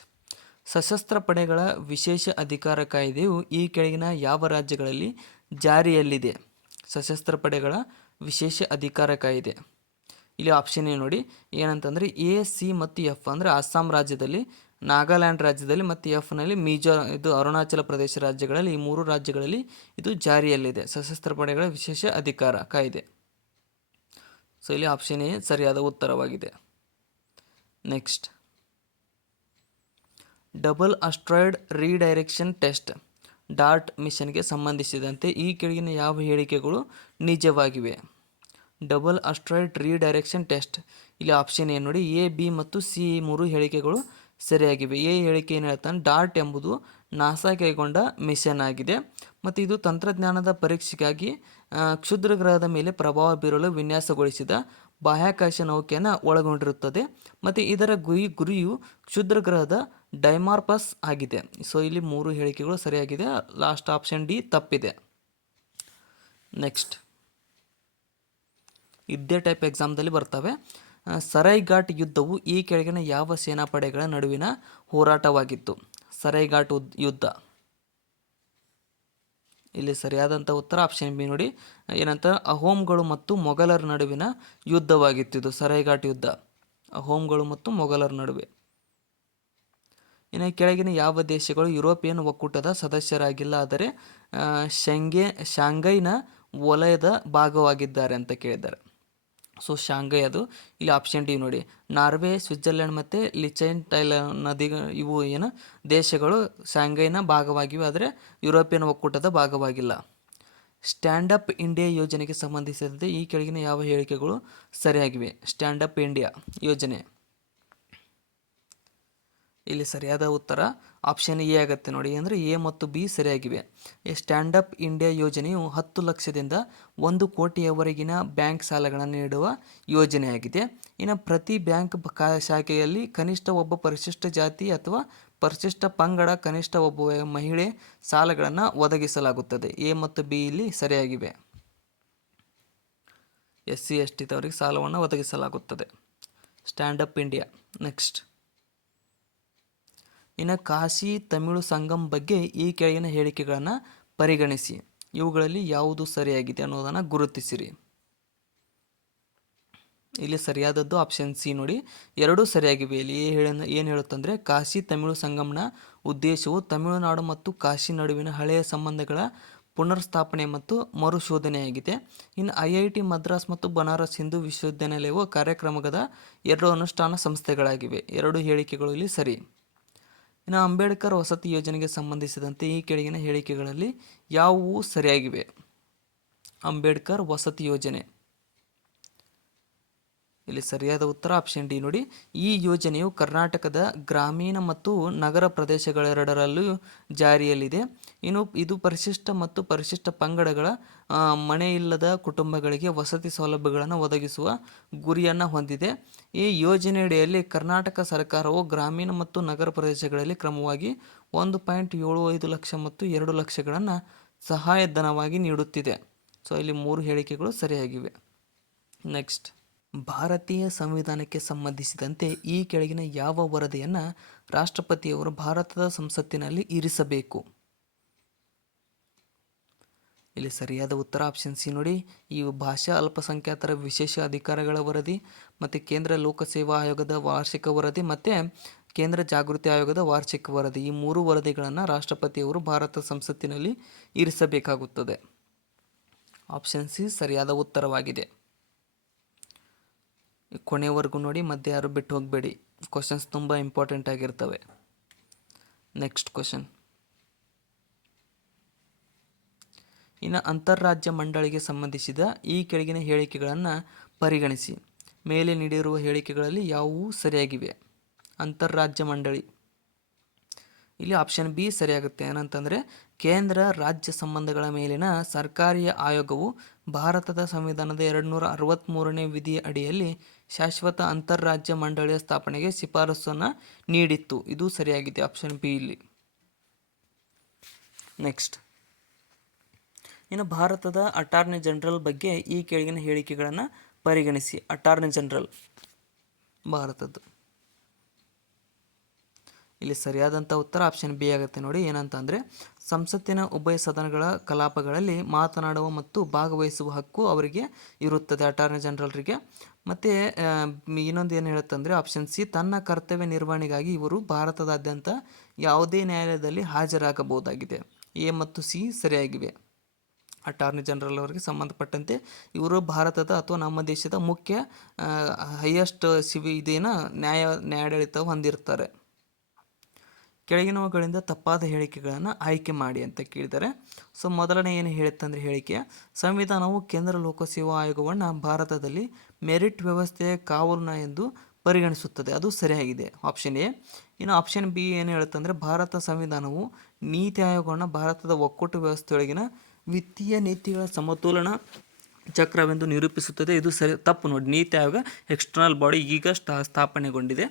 ಸಶಸ್ತ್ರ ಪಡೆಗಳ ವಿಶೇಷ ಅಧಿಕಾರ ಕಾಯ್ದೆಯು ಈ ಕೆಳಗಿನ ಯಾವ ರಾಜ್ಯಗಳಲ್ಲಿ ಜಾರಿಯಲ್ಲಿದೆ? ಸಶಸ್ತ್ರ ಪಡೆಗಳ ವಿಶೇಷ ಅಧಿಕಾರ ಕಾಯ್ದೆ. ಇಲ್ಲಿ ಆಪ್ಷನ್ ಏನು ನೋಡಿ, ಏನಂತಂದರೆ ಎ, ಸಿ ಮತ್ತು ಎಫ್ ಅಂದರೆ ಅಸ್ಸಾಂ ರಾಜ್ಯದಲ್ಲಿ, ನಾಗಾಲ್ಯಾಂಡ್ ರಾಜ್ಯದಲ್ಲಿ ಮತ್ತು ಎಫ್ನಲ್ಲಿ ಇದು ಅರುಣಾಚಲ ಪ್ರದೇಶ ರಾಜ್ಯಗಳಲ್ಲಿ, ಈ 3 ರಾಜ್ಯಗಳಲ್ಲಿ ಇದು ಜಾರಿಯಲ್ಲಿದೆ ಸಶಸ್ತ್ರ ಪಡೆಗಳ ವಿಶೇಷ ಅಧಿಕಾರ ಕಾಯ್ದೆ. ಸೊ ಇಲ್ಲಿ ಆಪ್ಷನ್ ಎ ಸರಿಯಾದ ಉತ್ತರವಾಗಿದೆ. Next, double asteroid redirection test DART ಮಿಷನ್ಗೆ ಸಂಬಂಧಿಸಿದಂತೆ ಈ ಕೆಳಗಿನ ಯಾವ ಹೇಳಿಕೆಗಳು ನಿಜವಾಗಿವೆ? Double asteroid redirection test. ಇಲ್ಲಿ ಆಪ್ಷನ್ ಏನು ನೋಡಿ, ಎ, ಬಿ ಮತ್ತು ಸಿ 3 ಹೇಳಿಕೆಗಳು ಸರಿಯಾಗಿವೆ. ಎ ಹೇಳಿಕೆ ಏನು ಹೇಳ್ತಾನೆ, ಡಾರ್ಟ್ ಎಂಬುದು ನಾಸಾ ಕೈಗೊಂಡ ಮಿಷನ್ ಆಗಿದೆ ಮತ್ತು ಇದು ತಂತ್ರಜ್ಞಾನದ ಪರೀಕ್ಷೆಗಾಗಿ ಕ್ಷುದ್ರ ಗ್ರಹದ ಮೇಲೆ ಪ್ರಭಾವ ಬೀರಲು ವಿನ್ಯಾಸಗೊಳಿಸಿದ ಬಾಹ್ಯಾಕಾಶ ನೌಕೆಯನ್ನು ಒಳಗೊಂಡಿರುತ್ತದೆ ಮತ್ತು ಇದರ ಗುರಿಯು ಕ್ಷುದ್ರ ಗ್ರಹದ ಡೈಮಾರ್ಪಸ್ ಆಗಿದೆ. ಸೊ ಇಲ್ಲಿ 3 ಹೇಳಿಕೆಗಳು ಸರಿಯಾಗಿದೆ. ಲಾಸ್ಟ್ ಆಪ್ಷನ್ ಡಿ ತಪ್ಪಿದೆ. ನೆಕ್ಸ್ಟ್, ಇದೇ ಟೈಪ್ ಎಕ್ಸಾಮ್ದಲ್ಲಿ ಬರ್ತವೆ. ಸರೈಘಾಟ್ ಯುದ್ಧವು ಈ ಕೆಳಗಿನ ಯಾವ ಸೇನಾಪಡೆಗಳ ನಡುವಿನ ಹೋರಾಟವಾಗಿತ್ತು? ಸರೈಘಾಟ್ ಯುದ್ಧ. ಇಲ್ಲಿ ಸರಿಯಾದಂಥ ಉತ್ತರ ಆಪ್ಷನ್ ಬಿ ನೋಡಿ, ಏನಂತ, ಅಹೋಮ್ಗಳು ಮತ್ತು ಮೊಘಲರ ನಡುವಿನ ಯುದ್ಧವಾಗಿತ್ತು ಇದು ಸರೈಘಾಟ್ ಯುದ್ಧ, ಅಹೋಮ್ಗಳು ಮತ್ತು ಮೊಘಲರ ನಡುವೆ. ಇನ್ನು ಕೆಳಗಿನ ಯಾವ ದೇಶಗಳು ಯುರೋಪಿಯನ್ ಒಕ್ಕೂಟದ ಸದಸ್ಯರಾಗಿಲ್ಲ ಆದರೆ ಶಾಂಘೈನ ವಲಯದ ಭಾಗವಾಗಿದ್ದಾರೆ ಅಂತ ಕೇಳಿದ್ದಾರೆ? ಸೊ ಶಾಂಘೈ ಅದು. ಇಲ್ಲಿ ಆಪ್ಷನ್ ಡಿ ನೋಡಿ, ನಾರ್ವೆ, ಸ್ವಿಟ್ಜರ್ಲೆಂಡ್ ಮತ್ತು ಲಿಚೆನ್ಟೈನ್ ಇವು ಏನು ದೇಶಗಳು ಶಾಂಘೈನ ಭಾಗವಾಗಿವೆ ಆದರೆ ಯುರೋಪಿಯನ್ ಒಕ್ಕೂಟದ ಭಾಗವಾಗಿಲ್ಲ. ಸ್ಟ್ಯಾಂಡ್ ಅಪ್ ಇಂಡಿಯಾ ಯೋಜನೆಗೆ ಸಂಬಂಧಿಸಿದಂತೆ ಈ ಕೆಳಗಿನ ಯಾವ ಹೇಳಿಕೆಗಳು ಸರಿಯಾಗಿವೆ? ಸ್ಟ್ಯಾಂಡ್ ಅಪ್ ಇಂಡಿಯಾ ಯೋಜನೆ. ಇಲ್ಲಿ ಸರಿಯಾದ ಉತ್ತರ ಆಪ್ಷನ್ ಎ ಆಗುತ್ತೆ ನೋಡಿ, ಅಂದರೆ ಎ ಮತ್ತು ಬಿ ಸರಿಯಾಗಿವೆ. ಸ್ಟ್ಯಾಂಡ್ ಅಪ್ ಇಂಡಿಯಾ ಯೋಜನೆಯು 10 ಲಕ್ಷದಿಂದ 1 ಕೋಟಿಯವರೆಗಿನ ಬ್ಯಾಂಕ್ ಸಾಲಗಳನ್ನು ನೀಡುವ ಯೋಜನೆಯಾಗಿದೆ. ಇನ್ನು ಪ್ರತಿ ಬ್ಯಾಂಕ್ ಶಾಖೆಯಲ್ಲಿ ಕನಿಷ್ಠ ಒಬ್ಬ ಪರಿಶಿಷ್ಟ ಜಾತಿ ಅಥವಾ ಪರಿಶಿಷ್ಟ ಪಂಗಡ, ಕನಿಷ್ಠ ಒಬ್ಬ ಮಹಿಳೆ ಸಾಲಗಳನ್ನು ಒದಗಿಸಲಾಗುತ್ತದೆ. ಎ ಮತ್ತು ಬಿ ಇಲ್ಲಿ ಸರಿಯಾಗಿವೆ. SC ST ದವರಿಗೆ ಸಾಲವನ್ನು ಒದಗಿಸಲಾಗುತ್ತದೆ. Stand up India. ನೆಕ್ಸ್ಟ್, ಇನ್ನು ಕಾಶಿ ತಮಿಳು ಸಂಗಮ್ ಬಗ್ಗೆ ಈ ಕೆಳಗಿನ ಹೇಳಿಕೆಗಳನ್ನು ಪರಿಗಣಿಸಿ, ಇವುಗಳಲ್ಲಿ ಯಾವುದು ಸರಿಯಾಗಿದೆ ಅನ್ನೋದನ್ನು ಗುರುತಿಸಿರಿ. ಇಲ್ಲಿ ಸರಿಯಾದದ್ದು ಆಪ್ಷನ್ ಸಿ ನೋಡಿ, 2 ಸರಿಯಾಗಿವೆ. ಇಲ್ಲಿ ಏನು ಹೇಳುತ್ತಂದರೆ, ಕಾಶಿ ತಮಿಳು ಸಂಗಮನ ಉದ್ದೇಶವು ತಮಿಳುನಾಡು ಮತ್ತು ಕಾಶಿ ನಡುವಿನ ಹಳೆಯ ಸಂಬಂಧಗಳ ಪುನರ್ಸ್ಥಾಪನೆ ಮತ್ತು ಮರುಶೋಧನೆಯಾಗಿದೆ. ಇನ್ನು IIT ಮದ್ರಾಸ್ ಮತ್ತು ಬನಾರಸ್ ಹಿಂದೂ ವಿಶ್ವವಿದ್ಯಾನಿಲಯವು ಕಾರ್ಯಕ್ರಮದ 2 ಅನುಷ್ಠಾನ ಸಂಸ್ಥೆಗಳಾಗಿವೆ. 2 ಹೇಳಿಕೆಗಳು ಇಲ್ಲಿ ಸರಿ. ಇನ್ನು ಅಂಬೇಡ್ಕರ್ ವಸತಿ ಯೋಜನೆಗೆ ಸಂಬಂಧಿಸಿದಂತೆ ಈ ಕೆಳಗಿನ ಹೇಳಿಕೆಗಳಲ್ಲಿ ಯಾವುವು ಸರಿಯಾಗಿವೆ? ಅಂಬೇಡ್ಕರ್ ವಸತಿ ಯೋಜನೆ. ಇಲ್ಲಿ ಸರಿಯಾದ ಉತ್ತರ ಆಪ್ಷನ್ ಡಿ ನೋಡಿ, ಈ ಯೋಜನೆಯು ಕರ್ನಾಟಕದ ಗ್ರಾಮೀಣ ಮತ್ತು ನಗರ ಪ್ರದೇಶಗಳೆರಡರಲ್ಲೂ ಜಾರಿಯಲ್ಲಿದೆ. ಇನ್ನು ಇದು ಪರಿಶಿಷ್ಟ ಮತ್ತು ಪರಿಶಿಷ್ಟ ಪಂಗಡಗಳ ಮನೆಯಿಲ್ಲದ ಕುಟುಂಬಗಳಿಗೆ ವಸತಿ ಸೌಲಭ್ಯಗಳನ್ನು ಒದಗಿಸುವ ಗುರಿಯನ್ನು ಹೊಂದಿದೆ. ಈ ಯೋಜನೆಯಡಿಯಲ್ಲಿ ಕರ್ನಾಟಕ ಸರ್ಕಾರವು ಗ್ರಾಮೀಣ ಮತ್ತು ನಗರ ಪ್ರದೇಶಗಳಲ್ಲಿ ಕ್ರಮವಾಗಿ 1.75 ಲಕ್ಷ ಮತ್ತು 2 ಲಕ್ಷಗಳನ್ನು ಸಹಾಯಧನವಾಗಿ ನೀಡುತ್ತಿದೆ. ಸೊ ಇಲ್ಲಿ 3 ಹೇಳಿಕೆಗಳು ಸರಿಯಾಗಿವೆ. ನೆಕ್ಸ್ಟ್, ಭಾರತೀಯ ಸಂವಿಧಾನಕ್ಕೆ ಸಂಬಂಧಿಸಿದಂತೆ ಈ ಕೆಳಗಿನ ಯಾವ ವರದಿಯನ್ನು ರಾಷ್ಟ್ರಪತಿಯವರು ಭಾರತದ ಸಂಸತ್ತಿನಲ್ಲಿ ಇರಿಸಬೇಕು? ಇಲ್ಲಿ ಸರಿಯಾದ ಉತ್ತರ ಆಪ್ಷನ್ ಸಿ ನೋಡಿ, ಈ ಭಾಷಾ ಅಲ್ಪಸಂಖ್ಯಾತರ ವಿಶೇಷ ಅಧಿಕಾರಗಳ ವರದಿ ಮತ್ತು ಕೇಂದ್ರ ಲೋಕಸೇವಾ ಆಯೋಗದ ವಾರ್ಷಿಕ ವರದಿ ಮತ್ತು ಕೇಂದ್ರ ಜಾಗೃತಿ ಆಯೋಗದ ವಾರ್ಷಿಕ ವರದಿ, ಈ 3 ವರದಿಗಳನ್ನು ರಾಷ್ಟ್ರಪತಿಯವರು ಭಾರತ ಸಂಸತ್ತಿನಲ್ಲಿ ಇರಿಸಬೇಕಾಗುತ್ತದೆ. ಆಪ್ಷನ್ ಸಿ ಸರಿಯಾದ ಉತ್ತರವಾಗಿದೆ. ಕೊನೆವರೆಗೂ ನೋಡಿ, ಮಧ್ಯೆ ಯಾರು ಬಿಟ್ಟು ಹೋಗಬೇಡಿ. ಕ್ವಶನ್ಸ್ ತುಂಬ ಇಂಪಾರ್ಟೆಂಟ್ ಆಗಿರ್ತವೆ. ನೆಕ್ಸ್ಟ್ ಕ್ವಶನ್, ಇನ್ನು ಅಂತಾರಾಜ್ಯ ಮಂಡಳಿಗೆ ಸಂಬಂಧಿಸಿದ ಈ ಕೆಳಗಿನ ಹೇಳಿಕೆಗಳನ್ನು ಪರಿಗಣಿಸಿ, ಮೇಲೆ ನೀಡಿರುವ ಹೇಳಿಕೆಗಳಲ್ಲಿ ಯಾವುವು ಸರಿಯಾಗಿವೆ? ಅಂತಾರಾಜ್ಯ ಮಂಡಳಿ. ಇಲ್ಲಿ ಆಪ್ಷನ್ ಬಿ ಸರಿಯಾಗುತ್ತೆ. ಏನಂತಂದರೆ, ಕೇಂದ್ರ ರಾಜ್ಯ ಸಂಬಂಧಗಳ ಮೇಲಿನ ಸರ್ಕಾರಿ ಆಯೋಗವು ಭಾರತದ ಸಂವಿಧಾನದ 263ನೇ ವಿಧಿಯ ಅಡಿಯಲ್ಲಿ ಶಾಶ್ವತ ಅಂತಾರಾಜ್ಯ ಮಂಡಳಿಯ ಸ್ಥಾಪನೆಗೆ ಶಿಫಾರಸನ್ನು ನೀಡಿತ್ತು. ಇದು ಸರಿಯಾಗಿದೆ, ಆಪ್ಷನ್ ಬಿ ಇಲ್ಲಿ. ನೆಕ್ಸ್ಟ್, ಇನ್ನು ಭಾರತದ ಅಟಾರ್ನಿ ಜನರಲ್ ಬಗ್ಗೆ ಈ ಕೆಳಗಿನ ಹೇಳಿಕೆಗಳನ್ನು ಪರಿಗಣಿಸಿ. ಅಟಾರ್ನಿ ಜನರಲ್ ಭಾರತದ್ದು. ಇಲ್ಲಿ ಸರಿಯಾದಂಥ ಉತ್ತರ ಆಪ್ಷನ್ ಬಿ ಆಗುತ್ತೆ ನೋಡಿ. ಏನಂತ ಅಂದರೆ ಸಂಸತ್ತಿನ ಉಭಯ ಸದನಗಳ ಕಲಾಪಗಳಲ್ಲಿ ಮಾತನಾಡುವ ಮತ್ತು ಭಾಗವಹಿಸುವ ಹಕ್ಕು ಅವರಿಗೆ ಇರುತ್ತದೆ, ಅಟಾರ್ನಿ ಜನರಲ್ರಿಗೆ. ಮತ್ತು ಇನ್ನೊಂದು ಏನು ಹೇಳುತ್ತಂದರೆ ಆಪ್ಷನ್ ಸಿ, ತನ್ನ ಕರ್ತವ್ಯ ನಿರ್ವಹಣೆಗಾಗಿ ಇವರು ಭಾರತದಾದ್ಯಂತ ಯಾವುದೇ ನ್ಯಾಯಾಲಯದಲ್ಲಿ ಹಾಜರಾಗಬಹುದಾಗಿದೆ. ಎ ಮತ್ತು ಸಿ ಸರಿಯಾಗಿವೆ. ಅಟಾರ್ನಿ ಜನರಲ್ ಅವರಿಗೆ ಸಂಬಂಧಪಟ್ಟಂತೆ ಇವರು ಭಾರತದ ಅಥವಾ ನಮ್ಮ ದೇಶದ ಮುಖ್ಯ ಹೈಯೆಸ್ಟ್ ನ್ಯಾಯಾಡಳಿತ ಹೊಂದಿರ್ತಾರೆ. ಕೆಳಗಿನವುಗಳಿಂದ ತಪ್ಪಾದ ಹೇಳಿಕೆಗಳನ್ನು ಆಯ್ಕೆ ಮಾಡಿ ಅಂತ ಕೇಳಿದ್ದಾರೆ. ಸೊ ಮೊದಲನೇ ಏನು ಹೇಳುತ್ತಂದರೆ ಹೇಳಿಕೆ, ಸಂವಿಧಾನವು ಕೇಂದ್ರ ಲೋಕಸೇವಾ ಆಯೋಗವನ್ನು ಭಾರತದಲ್ಲಿ ಮೆರಿಟ್ ವ್ಯವಸ್ಥೆಯ ಕಾವಲು ಎಂದು ಪರಿಗಣಿಸುತ್ತದೆ. ಅದು ಸರಿಯಾಗಿದೆ, ಆಪ್ಷನ್ ಎ. ಇನ್ನು ಆಪ್ಷನ್ ಬಿ ಏನು ಹೇಳುತ್ತಂದರೆ ಭಾರತ ಸಂವಿಧಾನವು ನೀತಿ ಆಯೋಗವನ್ನು ಭಾರತದ ಒಕ್ಕೂಟ ವ್ಯವಸ್ಥೆಯೊಳಗಿನ ವಿತ್ತೀಯ ನೀತಿಗಳ ಸಮತೋಲನ ಚಕ್ರವೆಂದು ನಿರೂಪಿಸುತ್ತದೆ. ಇದು ತಪ್ಪು ನೋಡಿ. ನೀತಿ ಆಯೋಗ ಎಕ್ಸ್ಟರ್ನಲ್ ಬಾಡಿ, ಈಗ ಸ್ಥಾಪನೆಗೊಂಡಿದೆ.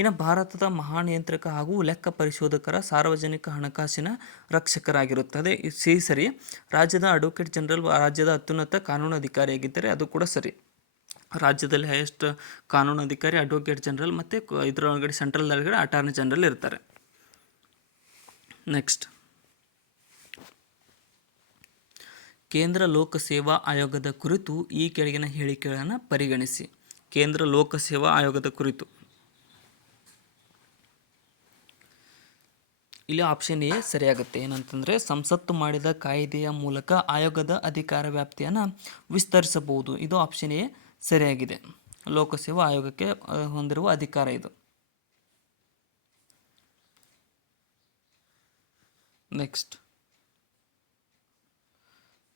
ಇನ್ನು ಭಾರತದ ಮಹಾನಿಯಂತ್ರಕ ಹಾಗೂ ಲೆಕ್ಕ ಪರಿಶೋಧಕರ ಸಾರ್ವಜನಿಕ ಹಣಕಾಸಿನ ರಕ್ಷಕರಾಗಿರುತ್ತದೆ. ಸರಿ. ರಾಜ್ಯದ ಅಡ್ವೊಕೇಟ್ ಜನರಲ್ ರಾಜ್ಯದ ಅತ್ಯುನ್ನತ ಕಾನೂನು ಅಧಿಕಾರಿಯಾಗಿದ್ದರೆ ಅದು ಕೂಡ ಸರಿ. ರಾಜ್ಯದಲ್ಲಿ ಹೈಯೆಸ್ಟ್ ಕಾನೂನು ಅಧಿಕಾರಿ ಅಡ್ವೊಕೇಟ್ ಜನರಲ್, ಮತ್ತು ಇದರೊಳಗಡೆ ಸೆಂಟ್ರಲ್ ಒಳಗಡೆ ಅಟಾರ್ನಿ ಜನರಲ್ ಇರ್ತಾರೆ. ನೆಕ್ಸ್ಟ್, ಕೇಂದ್ರ ಲೋಕಸೇವಾ ಆಯೋಗದ ಕುರಿತು ಈ ಕೆಳಗಿನ ಹೇಳಿಕೆಗಳನ್ನು ಪರಿಗಣಿಸಿ. ಕೇಂದ್ರ ಲೋಕಸೇವಾ ಆಯೋಗದ ಕುರಿತು ಇಲ್ಲಿ ಆಪ್ಷನ್ ಎ ಸರಿಯಾಗುತ್ತೆ. ಏನಂತಂದರೆ ಸಂಸತ್ತು ಮಾಡಿದ ಕಾಯ್ದೆಯ ಮೂಲಕ ಆಯೋಗದ ಅಧಿಕಾರ ವ್ಯಾಪ್ತಿಯನ್ನು ವಿಸ್ತರಿಸಬಹುದು. ಇದು ಆಪ್ಷನ್ ಎ ಸರಿಯಾಗಿದೆ. ಲೋಕಸೇವಾ ಆಯೋಗಕ್ಕೆ ಹೊಂದಿರುವ ಅಧಿಕಾರ ಇದು. ನೆಕ್ಸ್ಟ್,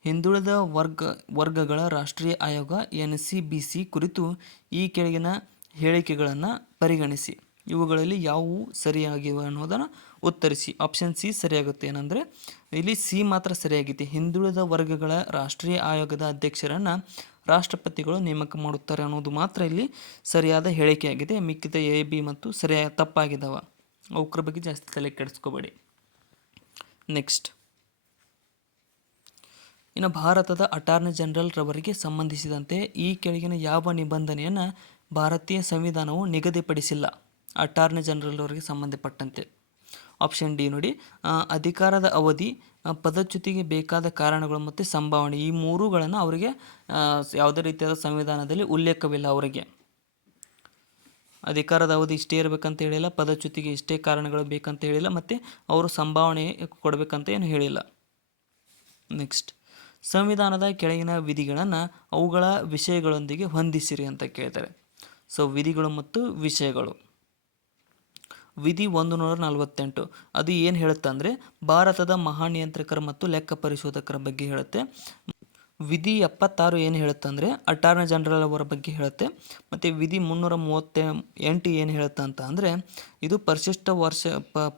ಹಿಂದುಳಿದ ವರ್ಗಗಳ ರಾಷ್ಟ್ರೀಯ ಆಯೋಗ NCBC ಕುರಿತು ಈ ಕೆಳಗಿನ ಹೇಳಿಕೆಗಳನ್ನು ಪರಿಗಣಿಸಿ. ಇವುಗಳಲ್ಲಿ ಯಾವುವು ಸರಿಯಾಗಿವೆ ಅನ್ನೋದನ್ನು ಉತ್ತರಿಸಿ. ಆಪ್ಷನ್ ಸಿ ಸರಿಯಾಗುತ್ತೆ. ಏನಂದರೆ ಇಲ್ಲಿ ಸಿ ಮಾತ್ರ ಸರಿಯಾಗಿದೆ. ಹಿಂದುಳಿದ ವರ್ಗಗಳ ರಾಷ್ಟ್ರೀಯ ಆಯೋಗದ ಅಧ್ಯಕ್ಷರನ್ನು ರಾಷ್ಟ್ರಪತಿಗಳು ನೇಮಕ ಮಾಡುತ್ತಾರೆ ಅನ್ನೋದು ಮಾತ್ರ ಇಲ್ಲಿ ಸರಿಯಾದ ಹೇಳಿಕೆಯಾಗಿದೆ. ಮಿಕ್ಕಿದ ಎ, ಬಿ ಮತ್ತು ತಪ್ಪಾಗಿದ್ದಾವೆ. ಅವಕ್ರ ಬಗ್ಗೆ ಜಾಸ್ತಿ ತಲೆ ಕೆಡಿಸ್ಕೋಬೇಡಿ. ನೆಕ್ಸ್ಟ್, ಇನ್ನು ಭಾರತದ ಅಟಾರ್ನಿ ಜನರಲ್ ರವರಿಗೆ ಸಂಬಂಧಿಸಿದಂತೆ ಈ ಕೆಳಗಿನ ಯಾವ ನಿಬಂಧನೆಯನ್ನು ಭಾರತೀಯ ಸಂವಿಧಾನವು ನಿಗದಿಪಡಿಸಿಲ್ಲ? ಅಟಾರ್ನಿ ಜನರಲ್ ಅವರಿಗೆ ಸಂಬಂಧಪಟ್ಟಂತೆ ಆಪ್ಷನ್ ಡಿ ನೋಡಿ. ಅಧಿಕಾರದ ಅವಧಿ, ಪದಚ್ಯುತಿಗೆ ಬೇಕಾದ ಕಾರಣಗಳು ಮತ್ತು ಸಂಭಾವನೆ, ಈ ಮೂರುಗಳನ್ನು ಅವರಿಗೆ ಯಾವುದೇ ರೀತಿಯಾದ ಸಂವಿಧಾನದಲ್ಲಿ ಉಲ್ಲೇಖವಿಲ್ಲ. ಅವರಿಗೆ ಅಧಿಕಾರದ ಅವಧಿ ಇಷ್ಟೇ ಇರಬೇಕಂತ ಹೇಳಿಲ್ಲ, ಪದಚ್ಯುತಿಗೆ ಇಷ್ಟೇ ಕಾರಣಗಳು ಬೇಕಂತ ಹೇಳಿಲ್ಲ, ಮತ್ತು ಅವರು ಸಂಭಾವನೆ ಕೊಡಬೇಕಂತ ಏನು ಹೇಳಿಲ್ಲ. ನೆಕ್ಸ್ಟ್, ಸಂವಿಧಾನದ ಕೆಳಗಿನ ವಿಧಿಗಳನ್ನು ಅವುಗಳ ವಿಷಯಗಳೊಂದಿಗೆ ಹೊಂದಿಸಿರಿ ಅಂತ ಕೇಳ್ತಾರೆ. ಸೊ ವಿಧಿಗಳು ಮತ್ತು ವಿಷಯಗಳು. ವಿಧಿ 148 ಅದು ಏನು ಹೇಳುತ್ತೆ ಅಂದರೆ ಭಾರತದ ಮಹಾನಿಯಂತ್ರಕರ ಮತ್ತು ಲೆಕ್ಕ ಪರಿಶೋಧಕರ ಬಗ್ಗೆ ಹೇಳುತ್ತೆ. ವಿಧಿ 76 ಏನು ಹೇಳುತ್ತೆ ಅಂದರೆ ಅಟಾರ್ನಿ ಜನರಲ್ ಅವರ ಬಗ್ಗೆ ಹೇಳುತ್ತೆ. ಮತ್ತು ವಿಧಿ 338 ಏನು ಹೇಳುತ್ತೆ ಅಂತ ಅಂದರೆ ಇದು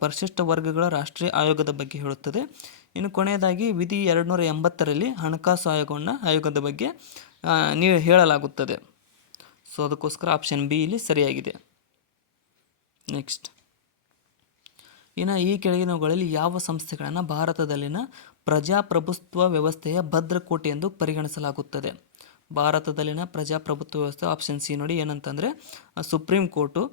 ಪರಿಶಿಷ್ಟ ವರ್ಗಗಳ ರಾಷ್ಟ್ರೀಯ ಆಯೋಗದ ಬಗ್ಗೆ ಹೇಳುತ್ತದೆ. ಇನ್ನು ಕೊನೆಯದಾಗಿ ವಿಧಿ 280ರಲ್ಲಿ ಹಣಕಾಸು ಆಯೋಗದ ಬಗ್ಗೆ ಹೇಳಲಾಗುತ್ತದೆ. ಸೊ ಅದಕ್ಕೋಸ್ಕರ ಆಪ್ಷನ್ ಬಿ ಇಲ್ಲಿ ಸರಿಯಾಗಿದೆ. ನೆಕ್ಸ್ಟ್, ಇನ್ನು ಈ ಕೆಳಗಿನವುಗಳಲ್ಲಿ ಯಾವ ಸಂಸ್ಥೆಗಳನ್ನು ಭಾರತದಲ್ಲಿನ ಪ್ರಜಾಪ್ರಭುತ್ವ ವ್ಯವಸ್ಥೆಯ ಭದ್ರಕೋಟೆ ಎಂದು ಪರಿಗಣಿಸಲಾಗುತ್ತದೆ? ಭಾರತದಲ್ಲಿನ ಪ್ರಜಾಪ್ರಭುತ್ವ ವ್ಯವಸ್ಥೆ ಆಪ್ಷನ್ ಸಿ ನೋಡಿ. ಏನಂತಂದರೆ ಸುಪ್ರೀಂ ಕೋರ್ಟು,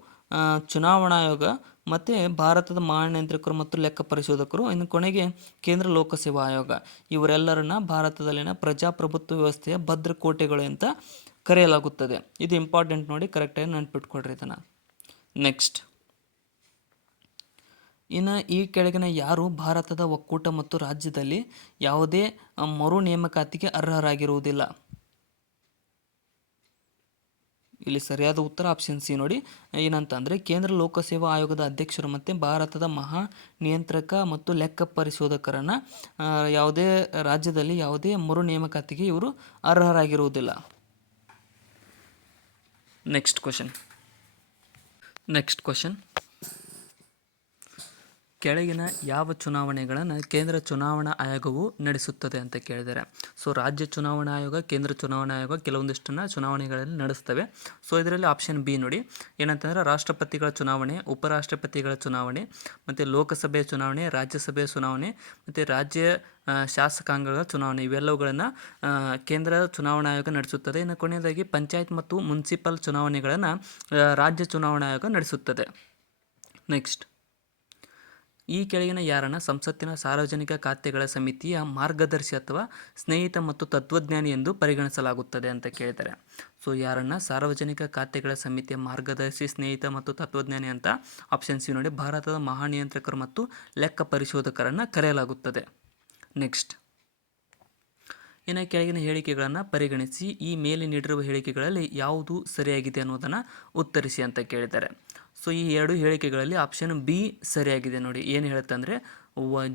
ಚುನಾವಣಾ ಆಯೋಗ, ಮತ್ತು ಭಾರತದ ಮಹಾನಿಯಂತ್ರಕರು ಮತ್ತು ಲೆಕ್ಕ ಪರಿಶೋಧಕರು, ಇನ್ನು ಕೊನೆಗೆ ಕೇಂದ್ರ ಲೋಕಸೇವಾ ಆಯೋಗ. ಇವರೆಲ್ಲರನ್ನ ಭಾರತದಲ್ಲಿನ ಪ್ರಜಾಪ್ರಭುತ್ವ ವ್ಯವಸ್ಥೆಯ ಭದ್ರಕೋಟೆಗಳು ಅಂತ ಕರೆಯಲಾಗುತ್ತದೆ. ಇದು ಇಂಪಾರ್ಟೆಂಟ್ ನೋಡಿ, ಕರೆಕ್ಟಾಗಿ ನೆನ್ಪಿಟ್ಕೊಳ್ರಿ ಇದನ್ನು. ನೆಕ್ಸ್ಟ್, ಇನ್ನು ಈ ಕೆಳಗಿನ ಯಾರು ಭಾರತದ ಒಕ್ಕೂಟ ಮತ್ತು ರಾಜ್ಯದಲ್ಲಿ ಯಾವುದೇ ಮರು ನೇಮಕಾತಿಗೆ ಅರ್ಹರಾಗಿರುವುದಿಲ್ಲ? ಇಲ್ಲಿ ಸರಿಯಾದ ಉತ್ತರ ಆಪ್ಷನ್ ಸಿ ನೋಡಿ. ಏನಂತಂದರೆ ಕೇಂದ್ರ ಲೋಕಸೇವಾ ಆಯೋಗದ ಅಧ್ಯಕ್ಷರು ಮತ್ತು ಭಾರತದ ಮಹಾ ನಿಯಂತ್ರಕ ಮತ್ತು ಲೆಕ್ಕ ಪರಿಶೋಧಕರನ್ನು ಯಾವುದೇ ರಾಜ್ಯದಲ್ಲಿ ಯಾವುದೇ ಮರು ನೇಮಕಾತಿಗೆ ಇವರು ಅರ್ಹರಾಗಿರುವುದಿಲ್ಲ. ನೆಕ್ಸ್ಟ್ ಕ್ವಶನ್, ಕೆಳಗಿನ ಯಾವ ಚುನಾವಣೆಗಳನ್ನು ಕೇಂದ್ರ ಚುನಾವಣಾ ಆಯೋಗವು ನಡೆಸುತ್ತದೆ ಅಂತ ಕೇಳಿದ್ದಾರೆ. ಸೊ ರಾಜ್ಯ ಚುನಾವಣಾ ಆಯೋಗ, ಕೇಂದ್ರ ಚುನಾವಣಾ ಆಯೋಗ ಕೆಲವೊಂದಿಷ್ಟನ್ನು ಚುನಾವಣೆಗಳಲ್ಲಿ ನಡೆಸ್ತವೆ. ಸೊ ಇದರಲ್ಲಿ ಆಪ್ಷನ್ ಬಿ ನೋಡಿ. ಏನಂತಂದರೆ ರಾಷ್ಟ್ರಪತಿಗಳ ಚುನಾವಣೆ, ಉಪರಾಷ್ಟ್ರಪತಿಗಳ ಚುನಾವಣೆ, ಮತ್ತು ಲೋಕಸಭೆಯ ಚುನಾವಣೆ, ರಾಜ್ಯಸಭೆಯ ಚುನಾವಣೆ, ಮತ್ತು ರಾಜ್ಯ ಶಾಸಕಾಂಗಗಳ ಚುನಾವಣೆ, ಇವೆಲ್ಲವುಗಳನ್ನು ಕೇಂದ್ರ ಚುನಾವಣಾ ಆಯೋಗ ನಡೆಸುತ್ತದೆ. ಇನ್ನು ಕೊನೆಯದಾಗಿ ಪಂಚಾಯತ್ ಮತ್ತು ಮುನ್ಸಿಪಲ್ ಚುನಾವಣೆಗಳನ್ನು ರಾಜ್ಯ ಚುನಾವಣಾ ಆಯೋಗ ನಡೆಸುತ್ತದೆ. ನೆಕ್ಸ್ಟ್, ಈ ಕೆಳಗಿನ ಯಾರನ್ನ ಸಂಸತ್ತಿನ ಸಾರ್ವಜನಿಕ ಖಾತೆಗಳ ಸಮಿತಿಯ ಮಾರ್ಗದರ್ಶಿ ಅಥವಾ ಸ್ನೇಹಿತ ಮತ್ತು ತತ್ವಜ್ಞಾನಿ ಎಂದು ಪರಿಗಣಿಸಲಾಗುತ್ತದೆ ಅಂತ ಕೇಳಿದ್ದಾರೆ. ಸೊ ಯಾರನ್ನ ಸಾರ್ವಜನಿಕ ಖಾತೆಗಳ ಸಮಿತಿಯ ಮಾರ್ಗದರ್ಶಿ, ಸ್ನೇಹಿತ ಮತ್ತು ತತ್ವಜ್ಞಾನಿ ಅಂತ ಆಪ್ಷನ್ ಸಿ ನೋಡಿ ಭಾರತದ ಮಹಾನಿಯಂತ್ರಕರು ಮತ್ತು ಲೆಕ್ಕ ಪರಿಶೋಧಕರನ್ನು ಕರೆಯಲಾಗುತ್ತದೆ. ನೆಕ್ಸ್ಟ್, ಇನ್ನು ಕೆಳಗಿನ ಹೇಳಿಕೆಗಳನ್ನು ಪರಿಗಣಿಸಿ ಈ ಮೇಲೆ ನೀಡಿರುವ ಹೇಳಿಕೆಗಳಲ್ಲಿ ಯಾವುದು ಸರಿಯಾಗಿದೆ ಅನ್ನೋದನ್ನು ಉತ್ತರಿಸಿ ಅಂತ ಕೇಳಿದ್ದಾರೆ. ಸೊ ಈ ಎರಡು ಹೇಳಿಕೆಗಳಲ್ಲಿ ಆಪ್ಷನ್ ಬಿ ಸರಿಯಾಗಿದೆ ನೋಡಿ. ಏನು ಹೇಳುತ್ತೆ ಅಂದರೆ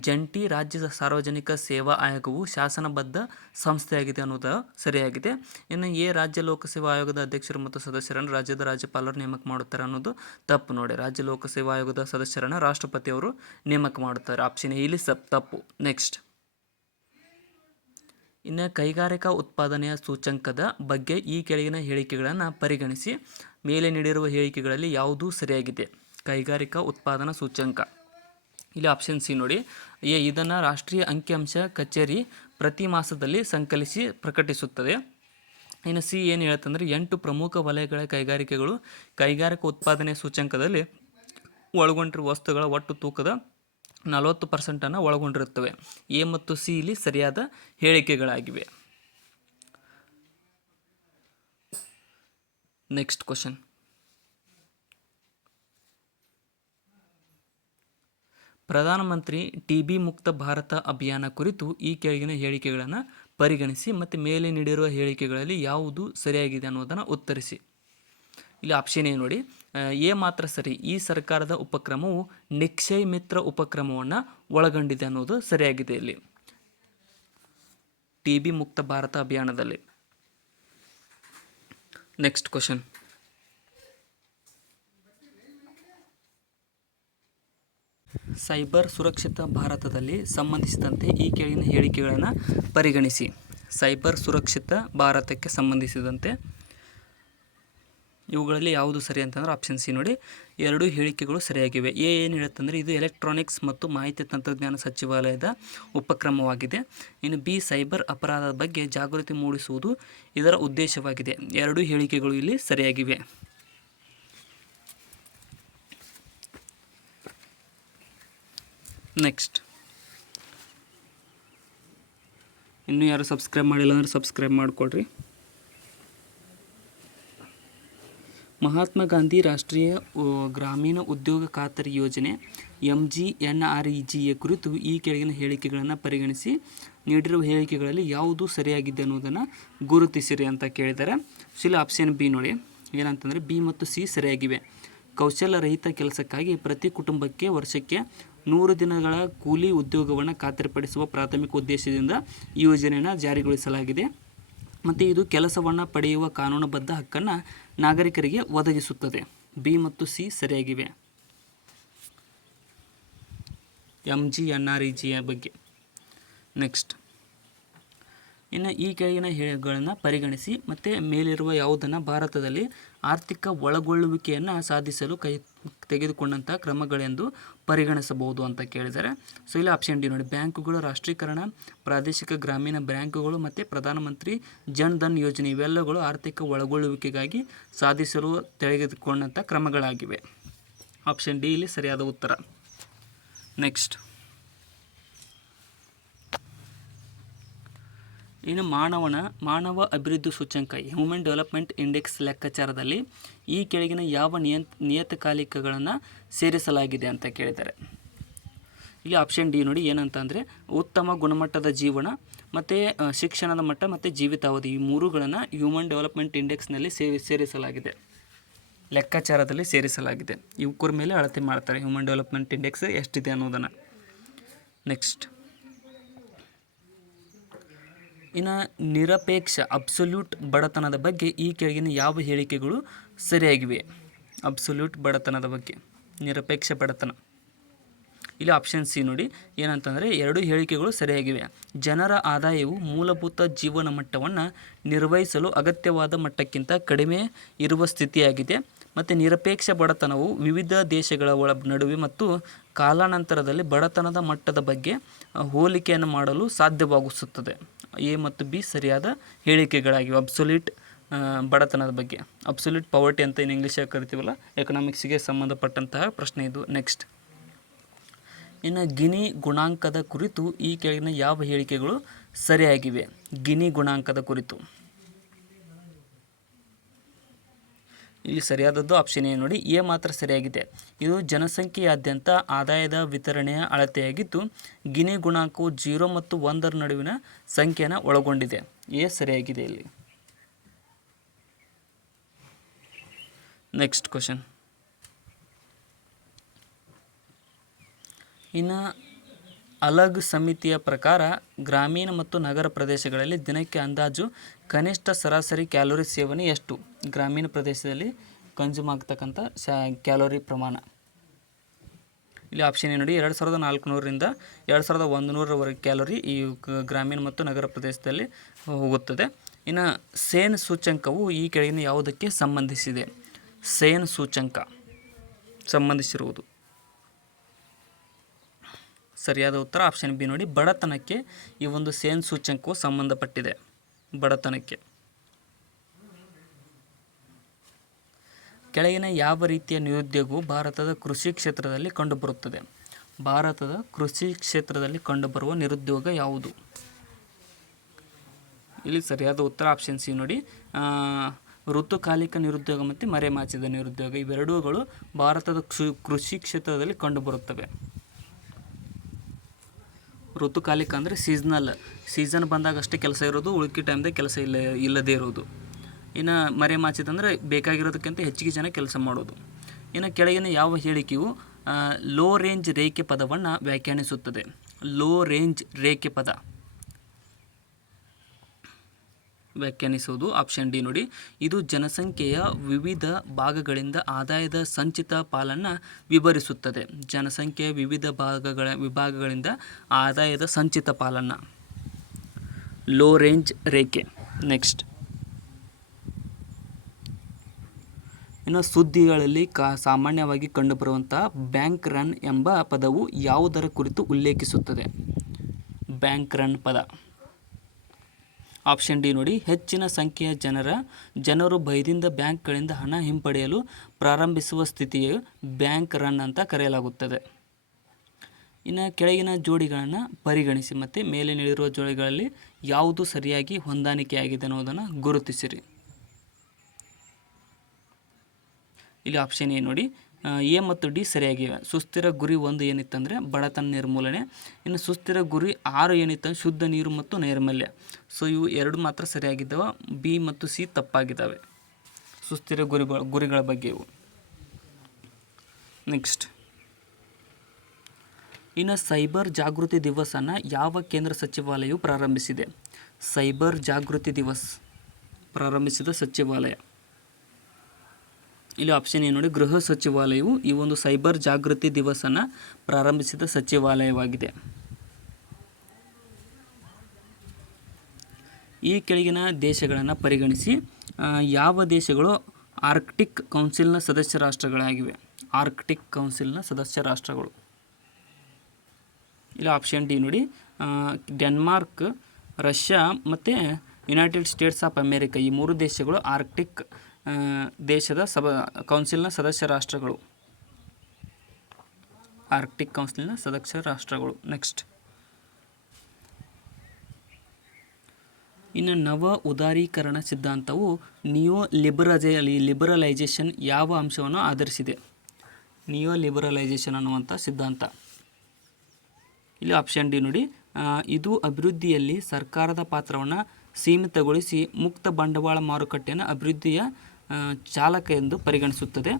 ಜಂಟಿ ರಾಜ್ಯದ ಸಾರ್ವಜನಿಕ ಸೇವಾ ಆಯೋಗವು ಶಾಸನಬದ್ಧ ಸಂಸ್ಥೆಯಾಗಿದೆ ಅನ್ನೋದು ಸರಿಯಾಗಿದೆ. ಇನ್ನು ಎ ರಾಜ್ಯ ಲೋಕಸೇವಾ ಆಯೋಗದ ಅಧ್ಯಕ್ಷರು ಮತ್ತು ಸದಸ್ಯರನ್ನು ರಾಜ್ಯದ ರಾಜ್ಯಪಾಲರು ನೇಮಕ ಮಾಡುತ್ತಾರೆ ಅನ್ನೋದು ತಪ್ಪು ನೋಡಿ. ರಾಜ್ಯ ಲೋಕಸೇವಾ ಆಯೋಗದ ಸದಸ್ಯರನ್ನು ರಾಷ್ಟ್ರಪತಿಯವರು ನೇಮಕ ಮಾಡುತ್ತಾರೆ. ಆಪ್ಷನ್ ಎ ಇಲ್ಲಿ ತಪ್ಪು. ನೆಕ್ಸ್ಟ್, ಇನ್ನು ಕೈಗಾರಿಕಾ ಉತ್ಪಾದನೆಯ ಸೂಚ್ಯಂಕದ ಬಗ್ಗೆ ಈ ಕೆಳಗಿನ ಹೇಳಿಕೆಗಳನ್ನು ಪರಿಗಣಿಸಿ ಮೇಲೆ ನೀಡಿರುವ ಹೇಳಿಕೆಗಳಲ್ಲಿ ಯಾವುದು ಸರಿಯಾಗಿದೆ. ಕೈಗಾರಿಕಾ ಉತ್ಪಾದನಾ ಸೂಚ್ಯಂಕ ಇಲ್ಲಿ ಆಪ್ಷನ್ ಸಿ ನೋಡಿ. ಇದನ್ನು ರಾಷ್ಟ್ರೀಯ ಅಂಕಿಅಂಶ ಕಚೇರಿ ಪ್ರತಿ ಮಾಸದಲ್ಲಿ ಸಂಕಲಿಸಿ ಪ್ರಕಟಿಸುತ್ತದೆ. ಇನ್ನು ಸಿ ಏನು ಹೇಳುತ್ತಂದರೆ 8 ಪ್ರಮುಖ ವಲಯಗಳ ಕೈಗಾರಿಕೆಗಳು ಕೈಗಾರಿಕಾ ಉತ್ಪಾದನೆ ಸೂಚ್ಯಂಕದಲ್ಲಿ ಒಳಗೊಂಡಿರುವ ವಸ್ತುಗಳ ಒಟ್ಟು ತೂಕದ 40% ಒಳಗೊಂಡಿರುತ್ತವೆ. ಎ ಮತ್ತು ಸಿ ಇಲ್ಲಿ ಸರಿಯಾದ ಹೇಳಿಕೆಗಳಾಗಿವೆ. ನೆಕ್ಸ್ಟ್ ಕ್ವಶನ್, ಪ್ರಧಾನಮಂತ್ರಿ ಟಿಬಿ ಮುಕ್ತ ಭಾರತ ಅಭಿಯಾನ ಕುರಿತು ಈ ಕೆಳಗಿನ ಹೇಳಿಕೆಗಳನ್ನು ಪರಿಗಣಿಸಿ ಮತ್ತು ಮೇಲೆ ನೀಡಿರುವ ಹೇಳಿಕೆಗಳಲ್ಲಿ ಯಾವುದು ಸರಿಯಾಗಿದೆ ಅನ್ನೋದನ್ನು ಉತ್ತರಿಸಿ. ಇಲ್ಲಿ ಆಪ್ಷನ್ ಎ ನೋಡಿ. ಎ ಮಾತ್ರ ಸರಿ. ಈ ಸರ್ಕಾರದ ಉಪಕ್ರಮವು ನಿಕ್ಷಯ್ ಮಿತ್ರ ಉಪಕ್ರಮವನ್ನು ಒಳಗೊಂಡಿದೆ ಅನ್ನೋದು ಸರಿಯಾಗಿದೆ ಇಲ್ಲಿ ಟಿಬಿ ಮುಕ್ತ ಭಾರತ ಅಭಿಯಾನದಲ್ಲಿ. ನೆಕ್ಸ್ಟ್ ಕ್ವಶನ್, ಸೈಬರ್ ಸುರಕ್ಷಿತ ಭಾರತದಲ್ಲಿ ಸಂಬಂಧಿಸಿದಂತೆ ಈ ಕೆಳಗಿನ ಹೇಳಿಕೆಗಳನ್ನು ಪರಿಗಣಿಸಿ. ಸೈಬರ್ ಸುರಕ್ಷಿತ ಭಾರತಕ್ಕೆ ಸಂಬಂಧಿಸಿದಂತೆ ಇವುಗಳಲ್ಲಿ ಯಾವುದು ಸರಿ ಅಂತಂದರೆ ಆಪ್ಷನ್ ಸಿ ನೋಡಿ. ಎರಡು ಹೇಳಿಕೆಗಳು ಸರಿಯಾಗಿವೆ. ಏನು ಹೇಳುತ್ತಂದರೆ ಇದು ಎಲೆಕ್ಟ್ರಾನಿಕ್ಸ್ ಮತ್ತು ಮಾಹಿತಿ ತಂತ್ರಜ್ಞಾನ ಸಚಿವಾಲಯದ ಉಪಕ್ರಮವಾಗಿದೆ. ಇನ್ನು ಬಿ ಸೈಬರ್ ಅಪರಾಧದ ಬಗ್ಗೆ ಜಾಗೃತಿ ಮೂಡಿಸುವುದು ಇದರ ಉದ್ದೇಶವಾಗಿದೆ. ಎರಡೂ ಹೇಳಿಕೆಗಳು ಇಲ್ಲಿ ಸರಿಯಾಗಿವೆ. ನೆಕ್ಸ್ಟ್, ಇನ್ನೂ ಯಾರು ಸಬ್ಸ್ಕ್ರೈಬ್ ಮಾಡಿಲ್ಲ ಅಂದರೆ ಸಬ್ಸ್ಕ್ರೈಬ್ ಮಾಡಿಕೊಡ್ರಿ. ಮಹಾತ್ಮ ಗಾಂಧಿ ರಾಷ್ಟ್ರೀಯ ಗ್ರಾಮೀಣ ಉದ್ಯೋಗ ಖಾತರಿ ಯೋಜನೆ MGNREGA ಕುರಿತು ಈ ಕೆಳಗಿನ ಹೇಳಿಕೆಗಳನ್ನು ಪರಿಗಣಿಸಿ ನೀಡಿರುವ ಹೇಳಿಕೆಗಳಲ್ಲಿ ಯಾವುದು ಸರಿಯಾಗಿದೆ ಅನ್ನೋದನ್ನು ಗುರುತಿಸಿರಿ ಅಂತ ಕೇಳಿದ್ದಾರೆ. ಸೊ ಇಲ್ಲಿ ಆಪ್ಷನ್ ಬಿ ನೋಡಿ. ಏನಂತಂದರೆ ಬಿ ಮತ್ತು ಸಿ ಸರಿಯಾಗಿವೆ. ಕೌಶಲ್ಯರಹಿತ ಕೆಲಸಕ್ಕಾಗಿ ಪ್ರತಿ ಕುಟುಂಬಕ್ಕೆ ವರ್ಷಕ್ಕೆ 100 ದಿನಗಳ ಕೂಲಿ ಉದ್ಯೋಗವನ್ನು ಖಾತರಿಪಡಿಸುವ ಪ್ರಾಥಮಿಕ ಉದ್ದೇಶದಿಂದ ಈ ಯೋಜನೆಯನ್ನು ಜಾರಿಗೊಳಿಸಲಾಗಿದೆ ಮತ್ತು ಇದು ಕೆಲಸವನ್ನು ಪಡೆಯುವ ಕಾನೂನುಬದ್ಧ ಹಕ್ಕನ್ನು ನಾಗರಿಕರಿಗೆ ಒದಗಿಸುತ್ತದೆ. ಬಿ ಮತ್ತು ಸಿ ಸರಿಯಾಗಿವೆ. MGNREGA ಬಗ್ಗೆ. ನೆಕ್ಸ್ಟ್, ಇನ್ನು ಈ ಕೆಳಗಿನ ಹೇಳಿಕೆಗಳನ್ನು ಪರಿಗಣಿಸಿ ಮತ್ತು ಮೇಲಿರುವ ಯಾವುದನ್ನು ಭಾರತದಲ್ಲಿ ಆರ್ಥಿಕ ಒಳಗೊಳ್ಳುವಿಕೆಯನ್ನು ಸಾಧಿಸಲು ತೆಗೆದುಕೊಂಡಂಥ ಕ್ರಮಗಳೆಂದು ಪರಿಗಣಿಸಬಹುದು ಅಂತ ಕೇಳಿದ್ದಾರೆ. ಸೊ ಇಲ್ಲಿ ಆಪ್ಷನ್ ಡಿ ನೋಡಿ. ಬ್ಯಾಂಕುಗಳ ರಾಷ್ಟ್ರೀಕರಣ, ಪ್ರಾದೇಶಿಕ ಗ್ರಾಮೀಣ ಬ್ಯಾಂಕುಗಳು ಮತ್ತು ಪ್ರಧಾನಮಂತ್ರಿ ಜನ್ ಧನ್ ಯೋಜನೆ ಇವೆಲ್ಲಗಳು ಆರ್ಥಿಕ ಒಳಗೊಳ್ಳುವಿಕೆಗಾಗಿ ಸಾಧಿಸಲು ತೆಗೆದುಕೊಂಡಂಥ ಕ್ರಮಗಳಾಗಿವೆ. ಆಪ್ಷನ್ ಡಿ ಇಲ್ಲಿ ಸರಿಯಾದ ಉತ್ತರ. ನೆಕ್ಸ್ಟ್, ಇನ್ನು ಮಾನವ ಅಭಿವೃದ್ಧಿ ಸೂಚ್ಯಂಕ ಹ್ಯೂಮನ್ ಡೆವಲಪ್ಮೆಂಟ್ ಇಂಡೆಕ್ಸ್ ಲೆಕ್ಕಾಚಾರದಲ್ಲಿ ಈ ಕೆಳಗಿನ ಯಾವ ನಿಯತಕಾಲಿಕಗಳನ್ನು ಸೇರಿಸಲಾಗಿದೆ ಅಂತ ಕೇಳಿದ್ದಾರೆ. ಇಲ್ಲಿ ಆಪ್ಷನ್ ಡಿ ನೋಡಿ. ಏನಂತ ಅಂದರೆ ಉತ್ತಮ ಗುಣಮಟ್ಟದ ಜೀವನ ಮತ್ತು ಶಿಕ್ಷಣದ ಮಟ್ಟ ಮತ್ತು ಜೀವಿತಾವಧಿ ಈ ಮೂರುಗಳನ್ನು ಹ್ಯೂಮನ್ ಡೆವಲಪ್ಮೆಂಟ್ ಇಂಡೆಕ್ಸ್ನಲ್ಲಿ ಸೇರಿಸಲಾಗಿದೆ, ಲೆಕ್ಕಾಚಾರದಲ್ಲಿ ಸೇರಿಸಲಾಗಿದೆ. ಇವಕ್ಕರ ಮೇಲೆ ಅಳತೆ ಮಾಡ್ತಾರೆ ಹ್ಯೂಮನ್ ಡೆವಲಪ್ಮೆಂಟ್ ಇಂಡೆಕ್ಸ್ ಎಷ್ಟಿದೆ ಅನ್ನೋದನ್ನು. ನೆಕ್ಸ್ಟ್, ಇನ್ನು ನಿರಪೇಕ್ಷ ಅಬ್ಸಲ್ಯೂಟ್ ಬಡತನದ ಬಗ್ಗೆ ಈ ಕೆಳಗಿನ ಯಾವ ಹೇಳಿಕೆಗಳು ಸರಿಯಾಗಿವೆ. ಅಬ್ಸಲ್ಯೂಟ್ ಬಡತನದ ಬಗ್ಗೆ, ನಿರಪೇಕ್ಷ ಬಡತನ. ಇಲ್ಲಿ ಆಪ್ಷನ್ ಸಿ ನೋಡಿ. ಏನಂತಂದರೆ ಎರಡು ಹೇಳಿಕೆಗಳು ಸರಿಯಾಗಿವೆ. ಜನರ ಆದಾಯವು ಮೂಲಭೂತ ಜೀವನ ಮಟ್ಟವನ್ನು ನಿರ್ವಹಿಸಲು ಅಗತ್ಯವಾದ ಮಟ್ಟಕ್ಕಿಂತ ಕಡಿಮೆ ಇರುವ ಸ್ಥಿತಿಯಾಗಿದೆ ಮತ್ತು ನಿರಪೇಕ್ಷ ಬಡತನವು ವಿವಿಧ ದೇಶಗಳ ನಡುವೆ ಮತ್ತು ಕಾಲಾನಂತರದಲ್ಲಿ ಬಡತನದ ಮಟ್ಟದ ಬಗ್ಗೆ ಹೋಲಿಕೆಯನ್ನು ಮಾಡಲು ಸಾಧ್ಯವಾಗಿಸುತ್ತದೆ. ಎ ಮತ್ತು ಬಿ ಸರಿಯಾದ ಹೇಳಿಕೆಗಳಾಗಿವೆ. ಅಬ್ಸಲ್ಯೂಟ್ ಬಡತನದ ಬಗ್ಗೆ, ಅಬ್ಸಲ್ಯೂಟ್ ಪವರ್ಟಿ ಅಂತ ಇಂಗ್ಲೀಷಾಗಿ ಕರಿತೀವಲ್ಲ, ಎಕನಾಮಿಕ್ಸ್ಗೆ ಸಂಬಂಧಪಟ್ಟಂತಹ ಪ್ರಶ್ನೆ ಇದು. ನೆಕ್ಸ್ಟ್, ಇನ್ನು ಗಿನಿ ಗುಣಾಂಕದ ಕುರಿತು ಈ ಕೆಳಗಿನ ಯಾವ ಹೇಳಿಕೆಗಳು ಸರಿಯಾಗಿವೆ? ಗಿನಿ ಗುಣಾಂಕದ ಕುರಿತು ಇಲ್ಲಿ ಸರಿಯಾದದ್ದು ಆಪ್ಷನ್ ಎ ನೋಡಿ, ಎ ಮಾತ್ರ ಸರಿಯಾಗಿದೆ. ಇದು ಜನಸಂಖ್ಯೆಯಾದ್ಯಂತ ಆದಾಯದ ವಿತರಣೆಯ ಅಳತೆಯಾಗಿದ್ದು ಗಿನಿ ಗುಣಾಂಕವು 0 ಮತ್ತು 1 ನಡುವಿನ ಸಂಖ್ಯೆಯನ್ನು ಒಳಗೊಂಡಿದೆ. ಎ ಸರಿಯಾಗಿದೆ ಇಲ್ಲಿ. Next question. ಇನ್ನು ಅಲಗ್ ಸಮಿತಿಯ ಪ್ರಕಾರ ಗ್ರಾಮೀಣ ಮತ್ತು ನಗರ ಪ್ರದೇಶಗಳಲ್ಲಿ ದಿನಕ್ಕೆ ಅಂದಾಜು ಕನಿಷ್ಠ ಸರಾಸರಿ ಕ್ಯಾಲೋರಿ ಸೇವನೆ ಎಷ್ಟು? ಗ್ರಾಮೀಣ ಪ್ರದೇಶದಲ್ಲಿ ಕನ್ಸ್ಯೂಮ್ ಆಗ್ತಕ್ಕಂಥ ಕ್ಯಾಲೋರಿ ಪ್ರಮಾಣ. ಇಲ್ಲಿ ಆಪ್ಷನ್ ನೋಡಿ, 2400ರಿಂದ 2100ರವರೆಗೆ ಕ್ಯಾಲೋರಿ ಈ ಗ್ರಾಮೀಣ ಮತ್ತು ನಗರ ಪ್ರದೇಶದಲ್ಲಿ ಹೋಗುತ್ತದೆ. ಇನ್ನು ಸೇನ್ ಸೂಚ್ಯಂಕವು ಈ ಕೆಳಗಿನ ಯಾವುದಕ್ಕೆ ಸಂಬಂಧಿಸಿದೆ? ಸೇನ್ ಸೂಚ್ಯಂಕ ಸಂಬಂಧಿಸಿರುವುದು ಸರಿಯಾದ ಉತ್ತರ ಆಪ್ಷನ್ ಬಿ ನೋಡಿ, ಬಡತನಕ್ಕೆ ಈ ಒಂದು ಸೇನ್ ಸೂಚ್ಯಂಕವು ಸಂಬಂಧಪಟ್ಟಿದೆ. ಬಡತನಕ್ಕೆ. ಕೆಳಗಿನ ಯಾವ ರೀತಿಯ ನಿರುದ್ಯೋಗವು ಭಾರತದ ಕೃಷಿ ಕ್ಷೇತ್ರದಲ್ಲಿ ಕಂಡುಬರುತ್ತದೆ? ಭಾರತದ ಕೃಷಿ ಕ್ಷೇತ್ರದಲ್ಲಿ ಕಂಡುಬರುವ ನಿರುದ್ಯೋಗ ಯಾವುದು? ಇಲ್ಲಿ ಸರಿಯಾದ ಉತ್ತರ ಆಪ್ಷನ್ ಸಿ ನೋಡಿ, ಋತುಕಾಲಿಕ ನಿರುದ್ಯೋಗ ಮತ್ತು ಮರೆಮಾಚಿದ ನಿರುದ್ಯೋಗ ಇವೆರಡೂಗಳು ಭಾರತದ ಕೃಷಿ ಕ್ಷೇತ್ರದಲ್ಲಿ ಕಂಡುಬರುತ್ತವೆ. ಋತುಕಾಲಿಕ ಅಂದರೆ ಸೀಸನ್ ಬಂದಾಗ ಅಷ್ಟೇ ಕೆಲಸ ಇರೋದು, ಉಳ್ಕಿ ಟೈಮ್ದಾಗ ಕೆಲಸ ಇಲ್ಲದೇ ಇರೋದು. ಇನ್ನು ಮರೆಮಾಚಿದಂದರೆ ಬೇಕಾಗಿರೋದಕ್ಕಿಂತ ಹೆಚ್ಚಿಗೆ ಜನ ಕೆಲಸ ಮಾಡೋದು. ಇನ್ನು ಕೆಳಗಿನ ಯಾವ ಹೇಳಿಕೆಯು ಲೋ ರೇಂಜ್ ರೇಖೆ ಪದವನ್ನು ವ್ಯಾಖ್ಯಾನಿಸುತ್ತದೆ? ಲೋ ರೇಂಜ್ ರೇಖೆ ಪದ ವ್ಯಾಖ್ಯಾನಿಸುವುದು ಆಪ್ಷನ್ ಡಿ ನೋಡಿ, ಇದು ಜನಸಂಖ್ಯೆಯ ವಿವಿಧ ಭಾಗಗಳಿಂದ ಆದಾಯದ ಸಂಚಿತ ಪಾಲನ್ನು ವಿವರಿಸುತ್ತದೆ. ಜನಸಂಖ್ಯೆಯ ವಿವಿಧ ವಿಭಾಗಗಳಿಂದ ಆದಾಯದ ಸಂಚಿತ ಪಾಲನ್ನು. ಲೋ ರೇಂಜ್ ರೇಖೆ. ನೆಕ್ಸ್ಟ್. ಇನ್ನು ಸುದ್ದಿಗಳಲ್ಲಿ ಸಾಮಾನ್ಯವಾಗಿ ಕಂಡುಬರುವಂಥ ಬ್ಯಾಂಕ್ ರನ್ ಎಂಬ ಪದವು ಯಾವುದರ ಕುರಿತು ಉಲ್ಲೇಖಿಸುತ್ತದೆ? ಬ್ಯಾಂಕ್ ರನ್ ಪದ. ಆಪ್ಷನ್ ಡಿ ನೋಡಿ, ಹೆಚ್ಚಿನ ಸಂಖ್ಯೆಯ ಜನರು ಭಯದಿಂದ ಬ್ಯಾಂಕ್ಗಳಿಂದ ಹಣ ಹಿಂಪಡೆಯಲು ಪ್ರಾರಂಭಿಸುವ ಸ್ಥಿತಿಯು ಬ್ಯಾಂಕ್ ರನ್ ಅಂತ ಕರೆಯಲಾಗುತ್ತದೆ. ಇನ್ನು ಕೆಳಗಿನ ಜೋಡಿಗಳನ್ನು ಪರಿಗಣಿಸಿ ಮತ್ತು ಮೇಲೆ ನೀಡಿರುವ ಜೋಡಿಗಳಲ್ಲಿ ಯಾವುದು ಸರಿಯಾಗಿ ಹೊಂದಾಣಿಕೆಯಾಗಿದೆ ಅನ್ನೋದನ್ನು ಗುರುತಿಸಿರಿ. ಇಲ್ಲಿ ಆಪ್ಷನ್ ಎ ನೋಡಿ, ಎ ಮತ್ತು ಡಿ ಸರಿಯಾಗಿವೆ. ಸುಸ್ಥಿರ ಗುರಿ 1 ಏನಿತ್ತಂದರೆ ಬಡತನ ನಿರ್ಮೂಲನೆ. ಇನ್ನು ಸುಸ್ಥಿರ ಗುರಿ 6 ಏನಿತ್ತಂದ್ರೆ ಶುದ್ಧ ನೀರು ಮತ್ತು ನೈರ್ಮಲ್ಯ. ಸೊ ಇವು 2 ಮಾತ್ರ ಸರಿಯಾಗಿದ್ದಾವೆ. ಬಿ ಮತ್ತು ಸಿ ತಪ್ಪಾಗಿದ್ದಾವೆ ಸುಸ್ಥಿರ ಗುರಿಗಳ ಬಗ್ಗೆ ಇವು. ನೆಕ್ಸ್ಟ್. ಇನ್ನು ಸೈಬರ್ ಜಾಗೃತಿ ದಿವಸನ್ನು ಯಾವ ಕೇಂದ್ರ ಸಚಿವಾಲಯವು ಪ್ರಾರಂಭಿಸಿದೆ? ಸೈಬರ್ ಜಾಗೃತಿ ದಿವಸ್ ಪ್ರಾರಂಭಿಸಿದ ಸಚಿವಾಲಯ. ಇಲ್ಲಿ ಆಪ್ಷನ್ ಏನು ನೋಡಿ, ಗೃಹ ಸಚಿವಾಲಯವು ಈ ಒಂದು ಸೈಬರ್ ಜಾಗೃತಿ ದಿವಸನ್ನು ಪ್ರಾರಂಭಿಸಿದ ಸಚಿವಾಲಯವಾಗಿದೆ. ಈ ಕೆಳಗಿನ ದೇಶಗಳನ್ನು ಪರಿಗಣಿಸಿ ಯಾವ ದೇಶಗಳು ಆರ್ಕ್ಟಿಕ್ ಕೌನ್ಸಿಲ್ನ ಸದಸ್ಯ ರಾಷ್ಟ್ರಗಳಾಗಿವೆ? ಆರ್ಕ್ಟಿಕ್ ಕೌನ್ಸಿಲ್ನ ಸದಸ್ಯ ರಾಷ್ಟ್ರಗಳು. ಇಲ್ಲಿ ಆಪ್ಷನ್ ಡಿ ನೋಡಿ, ಡೆನ್ಮಾರ್ಕ್, ರಷ್ಯಾ ಮತ್ತು ಯುನೈಟೆಡ್ ಸ್ಟೇಟ್ಸ್ ಆಫ್ ಅಮೇರಿಕಾ ಈ 3 ದೇಶಗಳು ಆರ್ಕ್ಟಿಕ್ ದೇಶದ ಕೌನ್ಸಿಲ್ನ ಸದಸ್ಯ ರಾಷ್ಟ್ರಗಳು. ಆರ್ಕ್ಟಿಕ್ ಕೌನ್ಸಿಲ್ನ ಸದಸ್ಯ ರಾಷ್ಟ್ರಗಳು. ನೆಕ್ಸ್ಟ್. ಇನ್ನು ನವ ಉದಾರೀಕರಣ ಸಿದ್ಧಾಂತವು ಲಿಬರಲೈಜೇಷನ್ ಯಾವ ಅಂಶವನ್ನು ಆಧರಿಸಿದೆ? ಲಿಬರಲೈಜೇಷನ್ ಅನ್ನುವಂಥ ಸಿದ್ಧಾಂತ. ಇಲ್ಲಿ ಆಪ್ಷನ್ ಡಿ ನೋಡಿ, ಇದು ಅಭಿವೃದ್ಧಿಯಲ್ಲಿ ಸರ್ಕಾರದ ಪಾತ್ರವನ್ನು ಸೀಮಿತಗೊಳಿಸಿ ಮುಕ್ತ ಬಂಡವಾಳ ಮಾರುಕಟ್ಟೆಯನ್ನು ಅಭಿವೃದ್ಧಿಯ ಚಾಲಕ ಎಂದು ಪರಿಗಣಿಸುತ್ತದೆ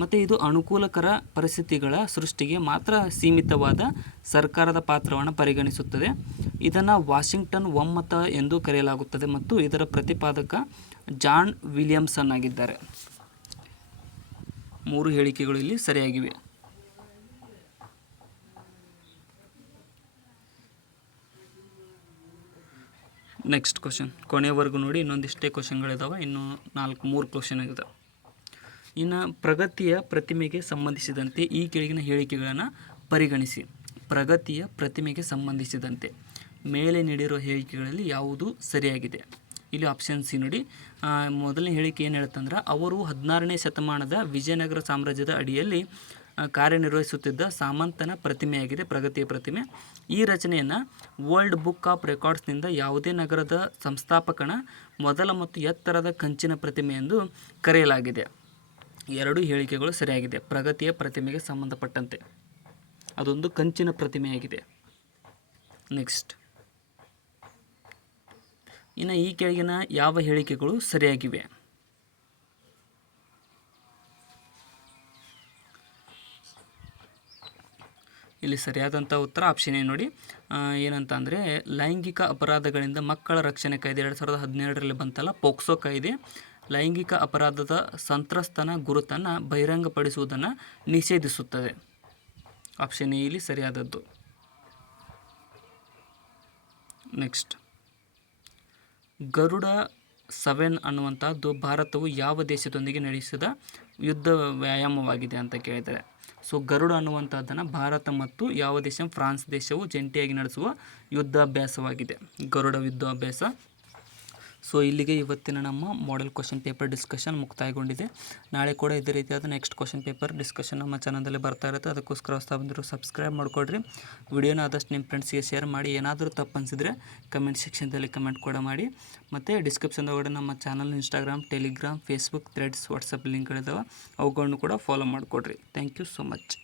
ಮತ್ತು ಇದು ಅನುಕೂಲಕರ ಪರಿಸ್ಥಿತಿಗಳ ಸೃಷ್ಟಿಗೆ ಮಾತ್ರ ಸೀಮಿತವಾದ ಸರ್ಕಾರದ ಪಾತ್ರವನ್ನು ಪರಿಗಣಿಸುತ್ತದೆ. ಇದನ್ನು ವಾಷಿಂಗ್ಟನ್ ಒಮ್ಮತ ಎಂದು ಕರೆಯಲಾಗುತ್ತದೆ ಮತ್ತು ಇದರ ಪ್ರತಿಪಾದಕ ಜಾನ್ ವಿಲಿಯಮ್ಸನ್ ಆಗಿದ್ದಾರೆ. 3 ಹೇಳಿಕೆಗಳು ಇಲ್ಲಿ ಸರಿಯಾಗಿವೆ. Next question. ಕೊನೆಯವರೆಗೂ ನೋಡಿ, ಇನ್ನೊಂದಿಷ್ಟೇ ಕ್ವಶನ್ಗಳಿದ್ದಾವೆ. ಇನ್ನೂ 3 ಕ್ವಶನ್ ಇದ್ದಾವೆ. ಇನ್ನು ಪ್ರಗತಿಯ ಪ್ರತಿಮೆಗೆ ಸಂಬಂಧಿಸಿದಂತೆ ಈ ಕೆಳಗಿನ ಹೇಳಿಕೆಗಳನ್ನು ಪರಿಗಣಿಸಿ. ಪ್ರಗತಿಯ ಪ್ರತಿಮೆಗೆ ಸಂಬಂಧಿಸಿದಂತೆ ಮೇಲೆ ನೀಡಿರುವ ಹೇಳಿಕೆಗಳಲ್ಲಿ ಯಾವುದು ಸರಿಯಾಗಿದೆ? ಇಲ್ಲಿ ಆಪ್ಷನ್ ಸಿ ನೋಡಿ, ಮೊದಲನೇ ಹೇಳಿಕೆ ಏನು ಹೇಳ್ತಂದ್ರೆ ಅವರು 16ನೇ ಶತಮಾನದ ವಿಜಯನಗರ ಸಾಮ್ರಾಜ್ಯದ ಅಡಿಯಲ್ಲಿ ಕಾರ್ಯನಿರ್ವಹಿಸುತ್ತಿದ್ದ ಸಾಮಂತನ ಪ್ರತಿಮೆಯಾಗಿದೆ ಪ್ರಗತಿಯ ಪ್ರತಿಮೆ. ಈ ರಚನೆಯನ್ನು ವರ್ಲ್ಡ್ ಬುಕ್ ಆಫ್ ರೆಕಾರ್ಡ್ಸ್ನಿಂದ ಯಾವುದೇ ನಗರದ ಸಂಸ್ಥಾಪಕನ ಮೊದಲ ಮತ್ತು ಎತ್ತರದ ಕಂಚಿನ ಪ್ರತಿಮೆ ಎಂದು ಕರೆಯಲಾಗಿದೆ. ಎರಡು ಹೇಳಿಕೆಗಳು ಸರಿಯಾಗಿದೆ. ಪ್ರಗತಿಯ ಪ್ರತಿಮೆಗೆ ಸಂಬಂಧಪಟ್ಟಂತೆ ಅದೊಂದು ಕಂಚಿನ ಪ್ರತಿಮೆಯಾಗಿದೆ. ನೆಕ್ಸ್ಟ್, ಇನ್ನು ಈ ಕೆಳಗಿನ ಯಾವ ಹೇಳಿಕೆಗಳು ಸರಿಯಾಗಿವೆ? ಇಲ್ಲಿ ಸರಿಯಾದಂಥ ಉತ್ತರ ಆಪ್ಷನ್ ಎ ನೋಡಿ. ಏನಂತ ಅಂದರೆ ಲೈಂಗಿಕ ಅಪರಾಧಗಳಿಂದ ಮಕ್ಕಳ ರಕ್ಷಣೆ ಕಾಯ್ದೆ 2012ರಲ್ಲಿ ಬಂತಲ್ಲ, ಪೋಕ್ಸೋ ಕಾಯ್ದೆ ಲೈಂಗಿಕ ಅಪರಾಧದ ಸಂತ್ರಸ್ತನ ಗುರುತನ್ನು ಬಹಿರಂಗಪಡಿಸುವುದನ್ನು ನಿಷೇಧಿಸುತ್ತದೆ. ಆಪ್ಷನ್ ಎ ಇಲ್ಲಿ ಸರಿಯಾದದ್ದು. ನೆಕ್ಸ್ಟ್, ಗರುಡ 7 ಅನ್ನುವಂಥದ್ದು ಭಾರತವು ಯಾವ ದೇಶದೊಂದಿಗೆ ನಡೆಸಿದ ಯುದ್ಧ ವ್ಯಾಯಾಮವಾಗಿದೆ ಅಂತ ಕೇಳಿದರೆ, ಸೊ ಗರುಡ ಅನ್ನುವಂಥದ್ದನ್ನು ಭಾರತ ಮತ್ತು ಯಾವ ದೇಶ? ಫ್ರಾನ್ಸ್ ದೇಶವು ಜಂಟಿಯಾಗಿ ನಡೆಸುವ ಯುದ್ಧಾಭ್ಯಾಸವಾಗಿದೆ ಗರುಡ ಯುದ್ಧಾಭ್ಯಾಸ. ಸೊ ಇಲ್ಲಿಗೆ ಇವತ್ತಿನ ನಮ್ಮ ಮಾಡೆಲ್ ಕ್ವಶನ್ ಪೇಪರ್ ಡಿಸ್ಕಷನ್ ಮುಕ್ತಾಯಗೊಂಡಿದೆ. ನಾಳೆ ಕೂಡ ಇದೇ ರೀತಿಯಾದ ನೆಕ್ಸ್ಟ್ ಕ್ವಶನ್ ಪೇಪರ್ ಡಿಸ್ಕಷನ್ ನಮ್ಮ ಚಾನಲಲ್ಲಿ ಬರ್ತಾ ಇರುತ್ತೆ. ಅದಕ್ಕೋಸ್ಕರ ಹೊಸ ಬಂದಿರೋ ಸಬ್ಸ್ಕ್ರೈಬ್ ಮಾಡಿಕೊಡ್ರಿ. ವಿಡಿಯೋನ ಆದಷ್ಟು ನಿಮ್ಮ ಫ್ರೆಂಡ್ಸ್ಗೆ ಶೇರ್ ಮಾಡಿ. ಏನಾದರೂ ತಪ್ಪು ಅನಿಸಿದರೆ ಕಮೆಂಟ್ ಸೆಕ್ಷನ್ದಲ್ಲಿ ಕಮೆಂಟ್ ಕೂಡ ಮಾಡಿ. ಮತ್ತು ಡಿಸ್ಕ್ರಿಪ್ಷನ್ ಒಳಗಡೆ ನಮ್ಮ channel Instagram, Telegram, Facebook, Threads, WhatsApp ಲಿಂಕ್ಗಳಿದ್ದಾವೆ. ಅವುಗಳನ್ನು ಕೂಡ ಫಾಲೋ ಮಾಡಿಕೊಡ್ರಿ. Thank you so much.